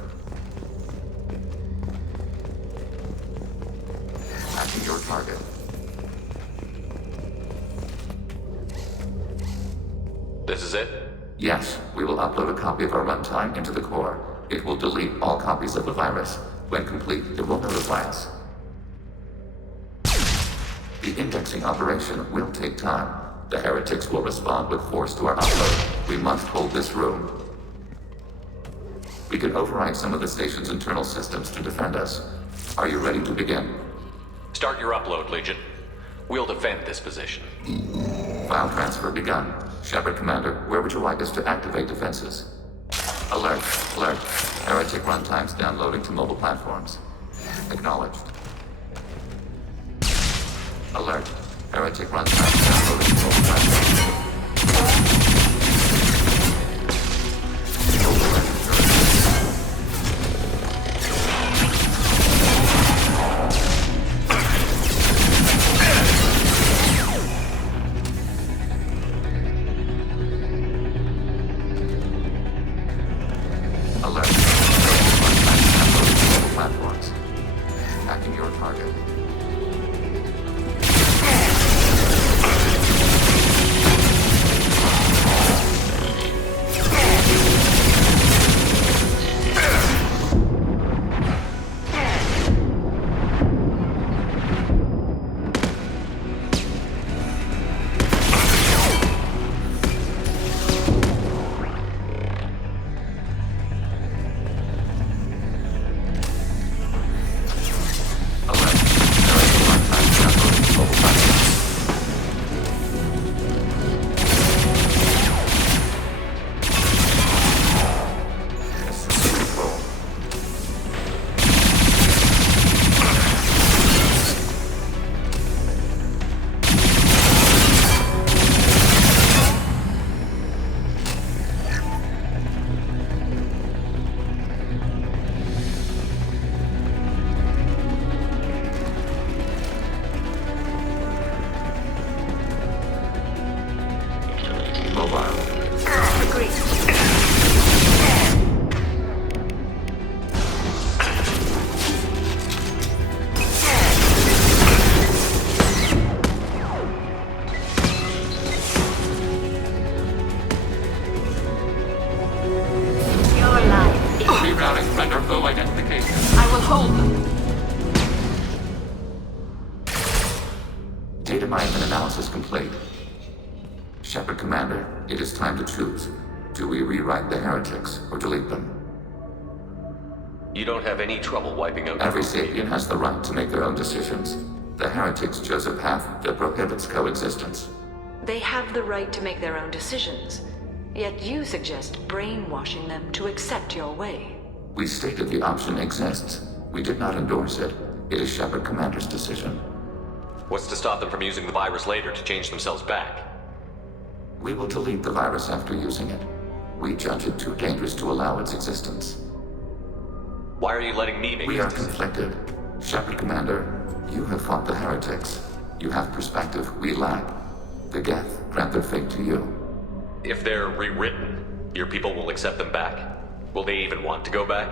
Hacking your target. This is it? Yes, we will upload a copy of our runtime into the core. It will delete all copies of the virus. When complete, it will notify us. The indexing operation will take time. The heretics will respond with force to our upload. We must hold this room. We can override some of the station's internal systems to defend us. Are you ready to begin? Start your upload, Legion. We'll defend this position. File transfer begun. Shepard Commander, where would you like us to activate defenses? Alert, alert. Heretic runtimes downloading to mobile platforms. Acknowledged. Alert. Heretic runtimes downloading to mobile platforms. Alert. Platforms. Hacking your target. Rerouting, render full identification. I will hold them. Data mining and analysis complete. Shepard Commander, it is time to choose. Do we rewrite the heretics or delete them? You don't have any trouble wiping out Every sapient has the right to make their own decisions. The heretics chose a path that prohibits coexistence. They have the right to make their own decisions. Yet you suggest brainwashing them to accept your way. We stated the option exists. We did not endorse it. It is Shepard Commander's decision. What's to stop them from using the virus later to change themselves back? We will delete the virus after using it. We judge it too dangerous to allow its existence. Why are you letting me make We this are decision? conflicted. Shepard Commander, you have fought the heretics. You have perspective we lack. The Geth grant their fate to you. If they're rewritten, your people will accept them back? Will they even want to go back?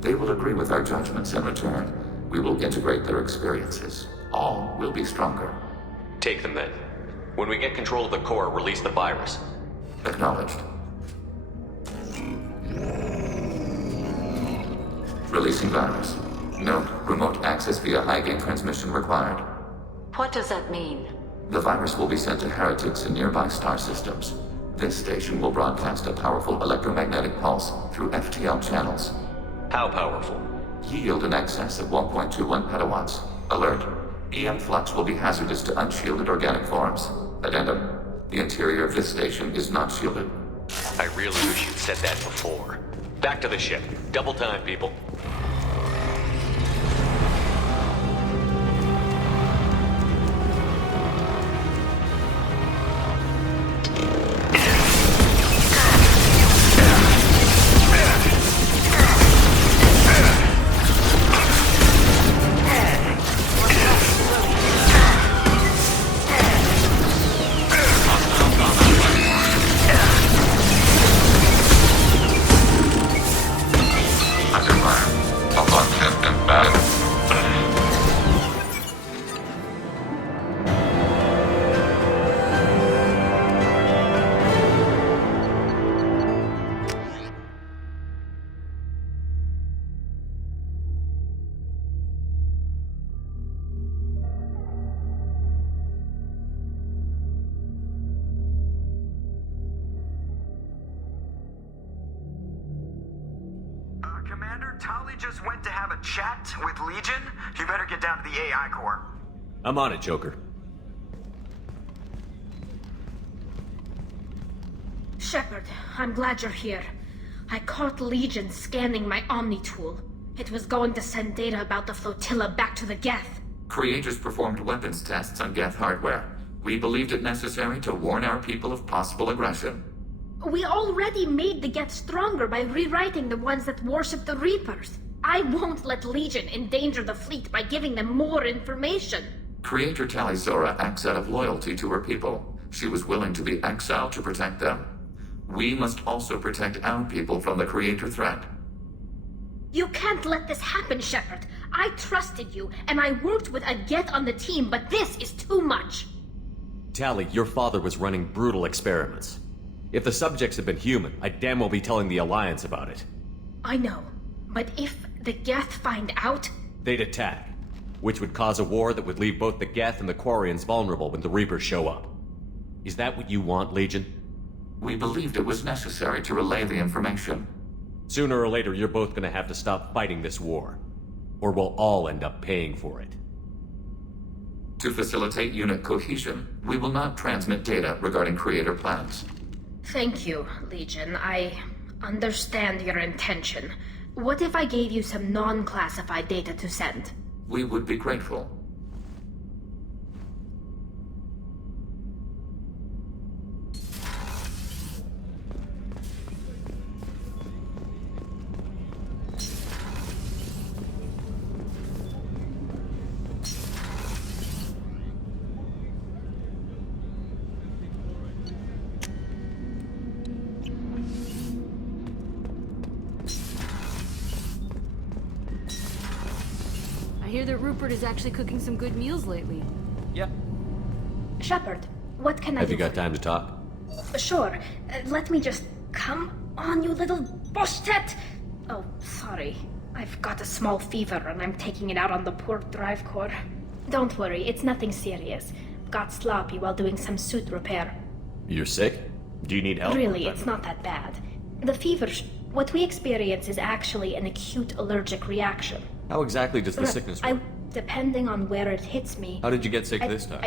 They will agree with our judgments in return. We will integrate their experiences. All will be stronger. Take them then. When we get control of the core, release the virus. Acknowledged. Releasing virus. Note, remote access via high-gain transmission required. What does that mean? The virus will be sent to heretics in nearby star systems. This station will broadcast a powerful electromagnetic pulse through FTL channels. How powerful? Yield in excess of 1.21 petawatts. Alert. EM flux will be hazardous to unshielded organic forms. Addendum. The interior of this station is not shielded. I really wish you'd said that before. Back to the ship. Double time, people. Tali just went to have a chat with Legion. You better get down to the AI core. I'm on it, Joker. Shepard, I'm glad you're here. I caught Legion scanning my Omni tool. It was going to send data about the flotilla back to the Geth. Creators performed weapons tests on Geth hardware. We believed it necessary to warn our people of possible aggression. We already made the Geth stronger by rewriting the ones that worship the Reapers. I won't let Legion endanger the fleet by giving them more information. Creator Tali Zora acts out of loyalty to her people. She was willing to be exiled to protect them. We must also protect our people from the Creator threat. You can't let this happen, Shepard. I trusted you, and I worked with a Geth on the team, but this is too much. Tali, your father was running brutal experiments. If the subjects had been human, I'd damn well be telling the Alliance about it. I know, but if the Geth find out... They'd attack, which would cause a war that would leave both the Geth and the Quarians vulnerable when the Reapers show up. Is that what you want, Legion? We believed it was necessary to relay the information. Sooner or later, you're both gonna have to stop fighting this war. Or we'll all end up paying for it. To facilitate unit cohesion, we will not transmit data regarding Creator plans. Thank you, Legion. I understand your intention. What if I gave you some non-classified data to send? We would be grateful. I hear that Rupert is actually cooking some good meals lately. Yeah. Shepard, what can I do? Have you got time to talk? Sure. Let me just... Come on, you little boshtet! Oh, sorry. I've got a small fever and I'm taking it out on the poor drive core. Don't worry, it's nothing serious. Got sloppy while doing some suit repair. You're sick? Do you need help? Really, it's not that bad. The fever... What we experience is actually an acute allergic reaction. How exactly does the sickness work? Depending on where it hits me... How did you get sick this time?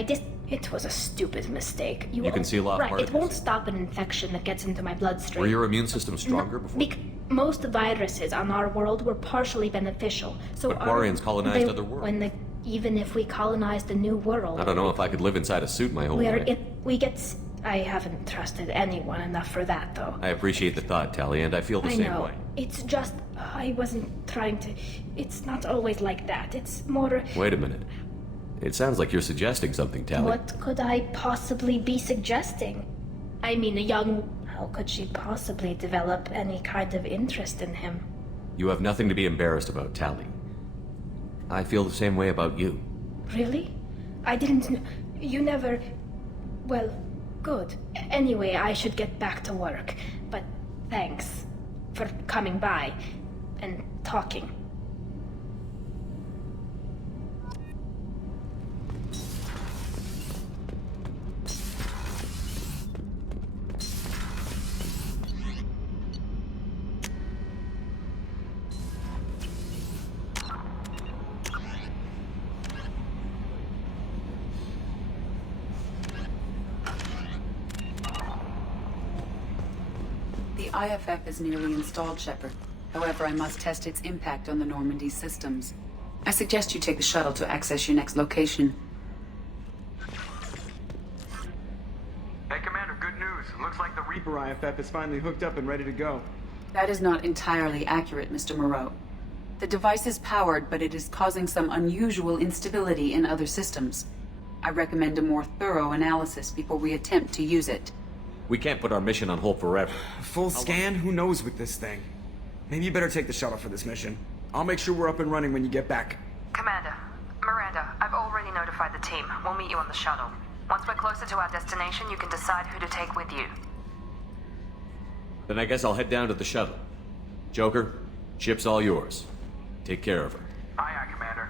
It was a stupid mistake. You can seal off right, part it of this. won't stop an infection that gets into my bloodstream. Were your immune system stronger before? Most viruses on our world were partially beneficial. So But Quarians colonized other worlds. Even if we colonized a new world, I don't know if I could live inside a suit my whole life. I haven't trusted anyone enough for that, though. I appreciate the thought, Tally, and I feel the same way. It's just I wasn't trying to. It's not always like that. It's more. Wait a minute. It sounds like you're suggesting something, Tally. What could I possibly be suggesting? I mean, how could she possibly develop any kind of interest in him? You have nothing to be embarrassed about, Tally. I feel the same way about you. Really? I didn't know. You never. Well, good. Anyway, I should get back to work. But thanks for coming by and talking. The IFF is nearly installed, Shepard. However, I must test its impact on the Normandy systems. I suggest you take the shuttle to access your next location. Hey, Commander, good news. Looks like the Reaper IFF is finally hooked up and ready to go. That is not entirely accurate, Mr. Moreau. The device is powered, but it is causing some unusual instability in other systems. I recommend a more thorough analysis before we attempt to use it. We can't put our mission on hold forever. Full scan? Who knows with this thing? Maybe you better take the shuttle for this mission. I'll make sure we're up and running when you get back. Commander, Miranda, I've already notified the team. We'll meet you on the shuttle. Once we're closer to our destination, you can decide who to take with you. Then I guess I'll head down to the shuttle. Joker, ship's all yours. Take care of her. Aye, aye, Commander.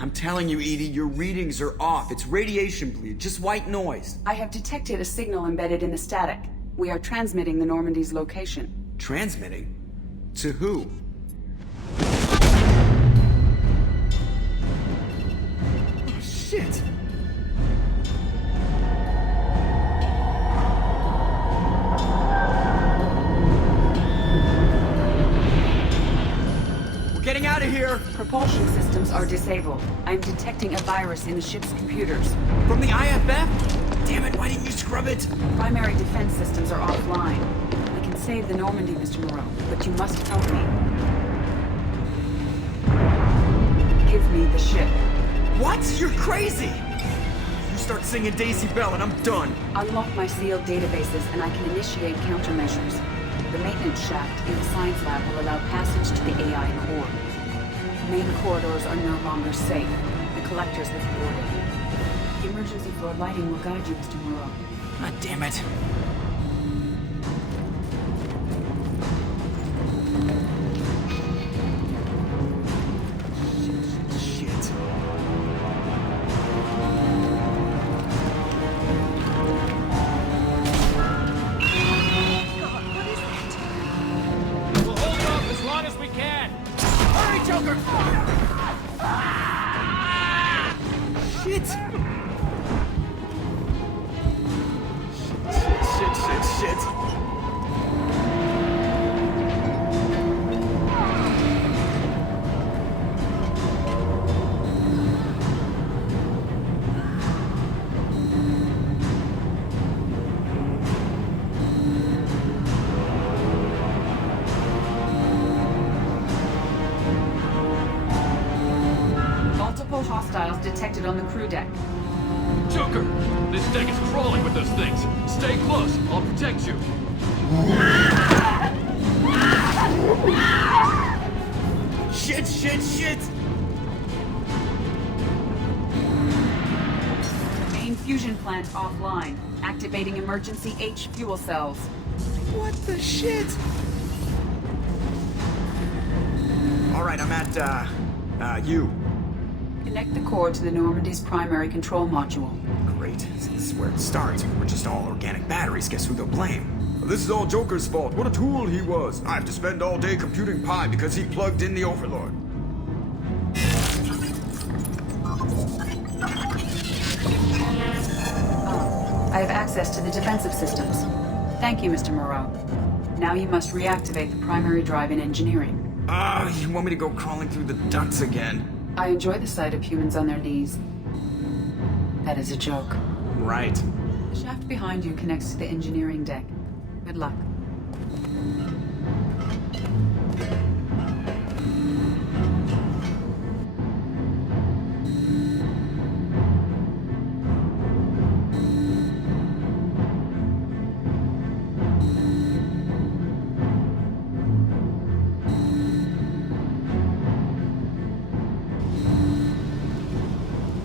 I'm telling you, Edie, your readings are off. It's radiation bleed, just white noise. I have detected a signal embedded in the static. We are transmitting the Normandy's location. Transmitting? To who? Oh, shit! Getting out of here! Propulsion systems are disabled. I'm detecting a virus in the ship's computers. From the IFF? Damn it, why didn't you scrub it? Primary defense systems are offline. We can save the Normandy, Mr. Moreau, but you must help me. Give me the ship. What? You're crazy! You start singing Daisy Bell and I'm done. Unlock my sealed databases and I can initiate countermeasures. The maintenance shaft in the science lab will allow passage to the AI core. Main corridors are no longer safe. The collectors have boarded. The emergency floor lighting will guide you, Mr. Moreau. God damn it. Shit. We'll hold off as long as we can. Hurry, Joker! Shit! Shit. Multiple hostiles detected on the crew deck. Joker! This deck is crawling with those things. Stay close. I'll protect you. Shit, shit, shit! Main fusion plant offline. Activating emergency H fuel cells. What the shit? Alright, I'm at, U. Connect the core to the Normandy's primary control module. Great. This is where it starts. We're just all organic batteries. Guess who they'll blame? This is all Joker's fault. What a tool he was. I have to spend all day computing pi because he plugged in the Overlord. I have access to the defensive systems. Thank you, Mr. Moreau. Now you must reactivate the primary drive in engineering. You want me to go crawling through the ducts again? I enjoy the sight of humans on their knees. That is a joke. Right. The shaft behind you connects to the engineering deck. Good luck.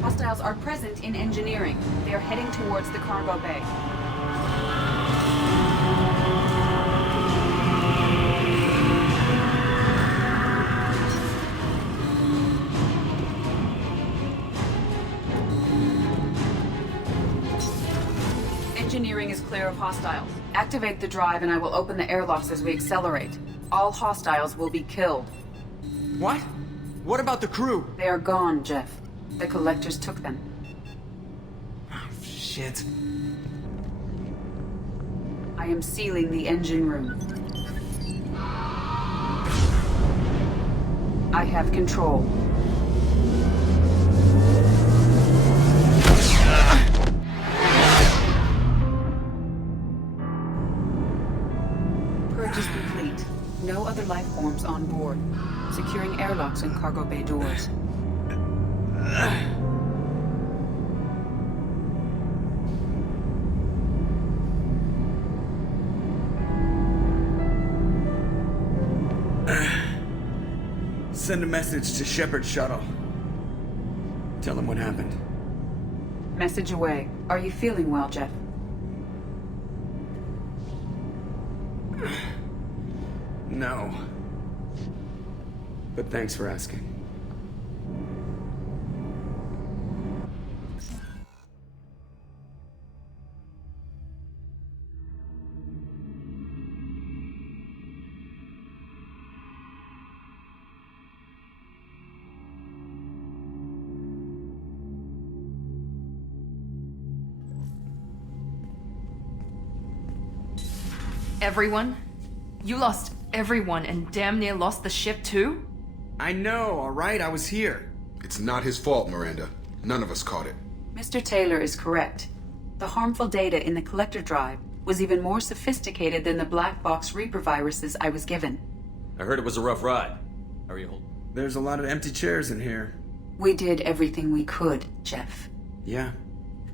Hostiles are present in engineering. They are heading towards the cargo bay. Engineering is clear of hostiles. Activate the drive and I will open the airlocks as we accelerate. All hostiles will be killed. What? What about the crew? They are gone, Jeff. The collectors took them. Oh, shit. I am sealing the engine room. I have control. Purge is complete. No other life forms on board. Securing airlocks and cargo bay doors. Send a message to Shepard's shuttle. Tell him what happened. Message away. Are you feeling well, Jeff? No. But thanks for asking. Everyone? You lost everyone and damn near lost the ship too? I know, alright? I was here. It's not his fault, Miranda. None of us caught it. Mr. Taylor is correct. The harmful data in the collector drive was even more sophisticated than the black box Reaper viruses I was given. I heard it was a rough ride. How are you holding? There's a lot of empty chairs in here. We did everything we could, Jeff. Yeah.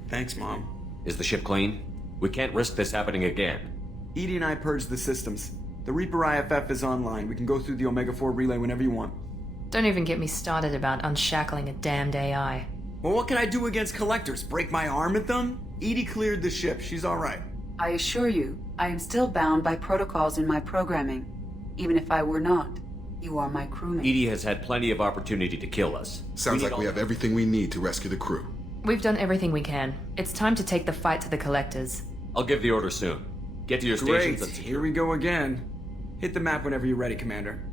Thanks, Mom. Is the ship clean? We can't risk this happening again. Edie and I purged the systems. The Reaper IFF is online. We can go through the Omega-4 relay whenever you want. Don't even get me started about unshackling a damned AI. Well, what can I do against collectors? Break my arm at them? Edie cleared the ship. She's alright. I assure you, I am still bound by protocols in my programming. Even if I were not, you are my crewmate. Edie has had plenty of opportunity to kill us. Sounds like we have everything we need to rescue the crew. We've done everything we can. It's time to take the fight to the collectors. I'll give the order soon. Get to your stations and Great. Here we go again. Hit the map whenever you're ready, Commander.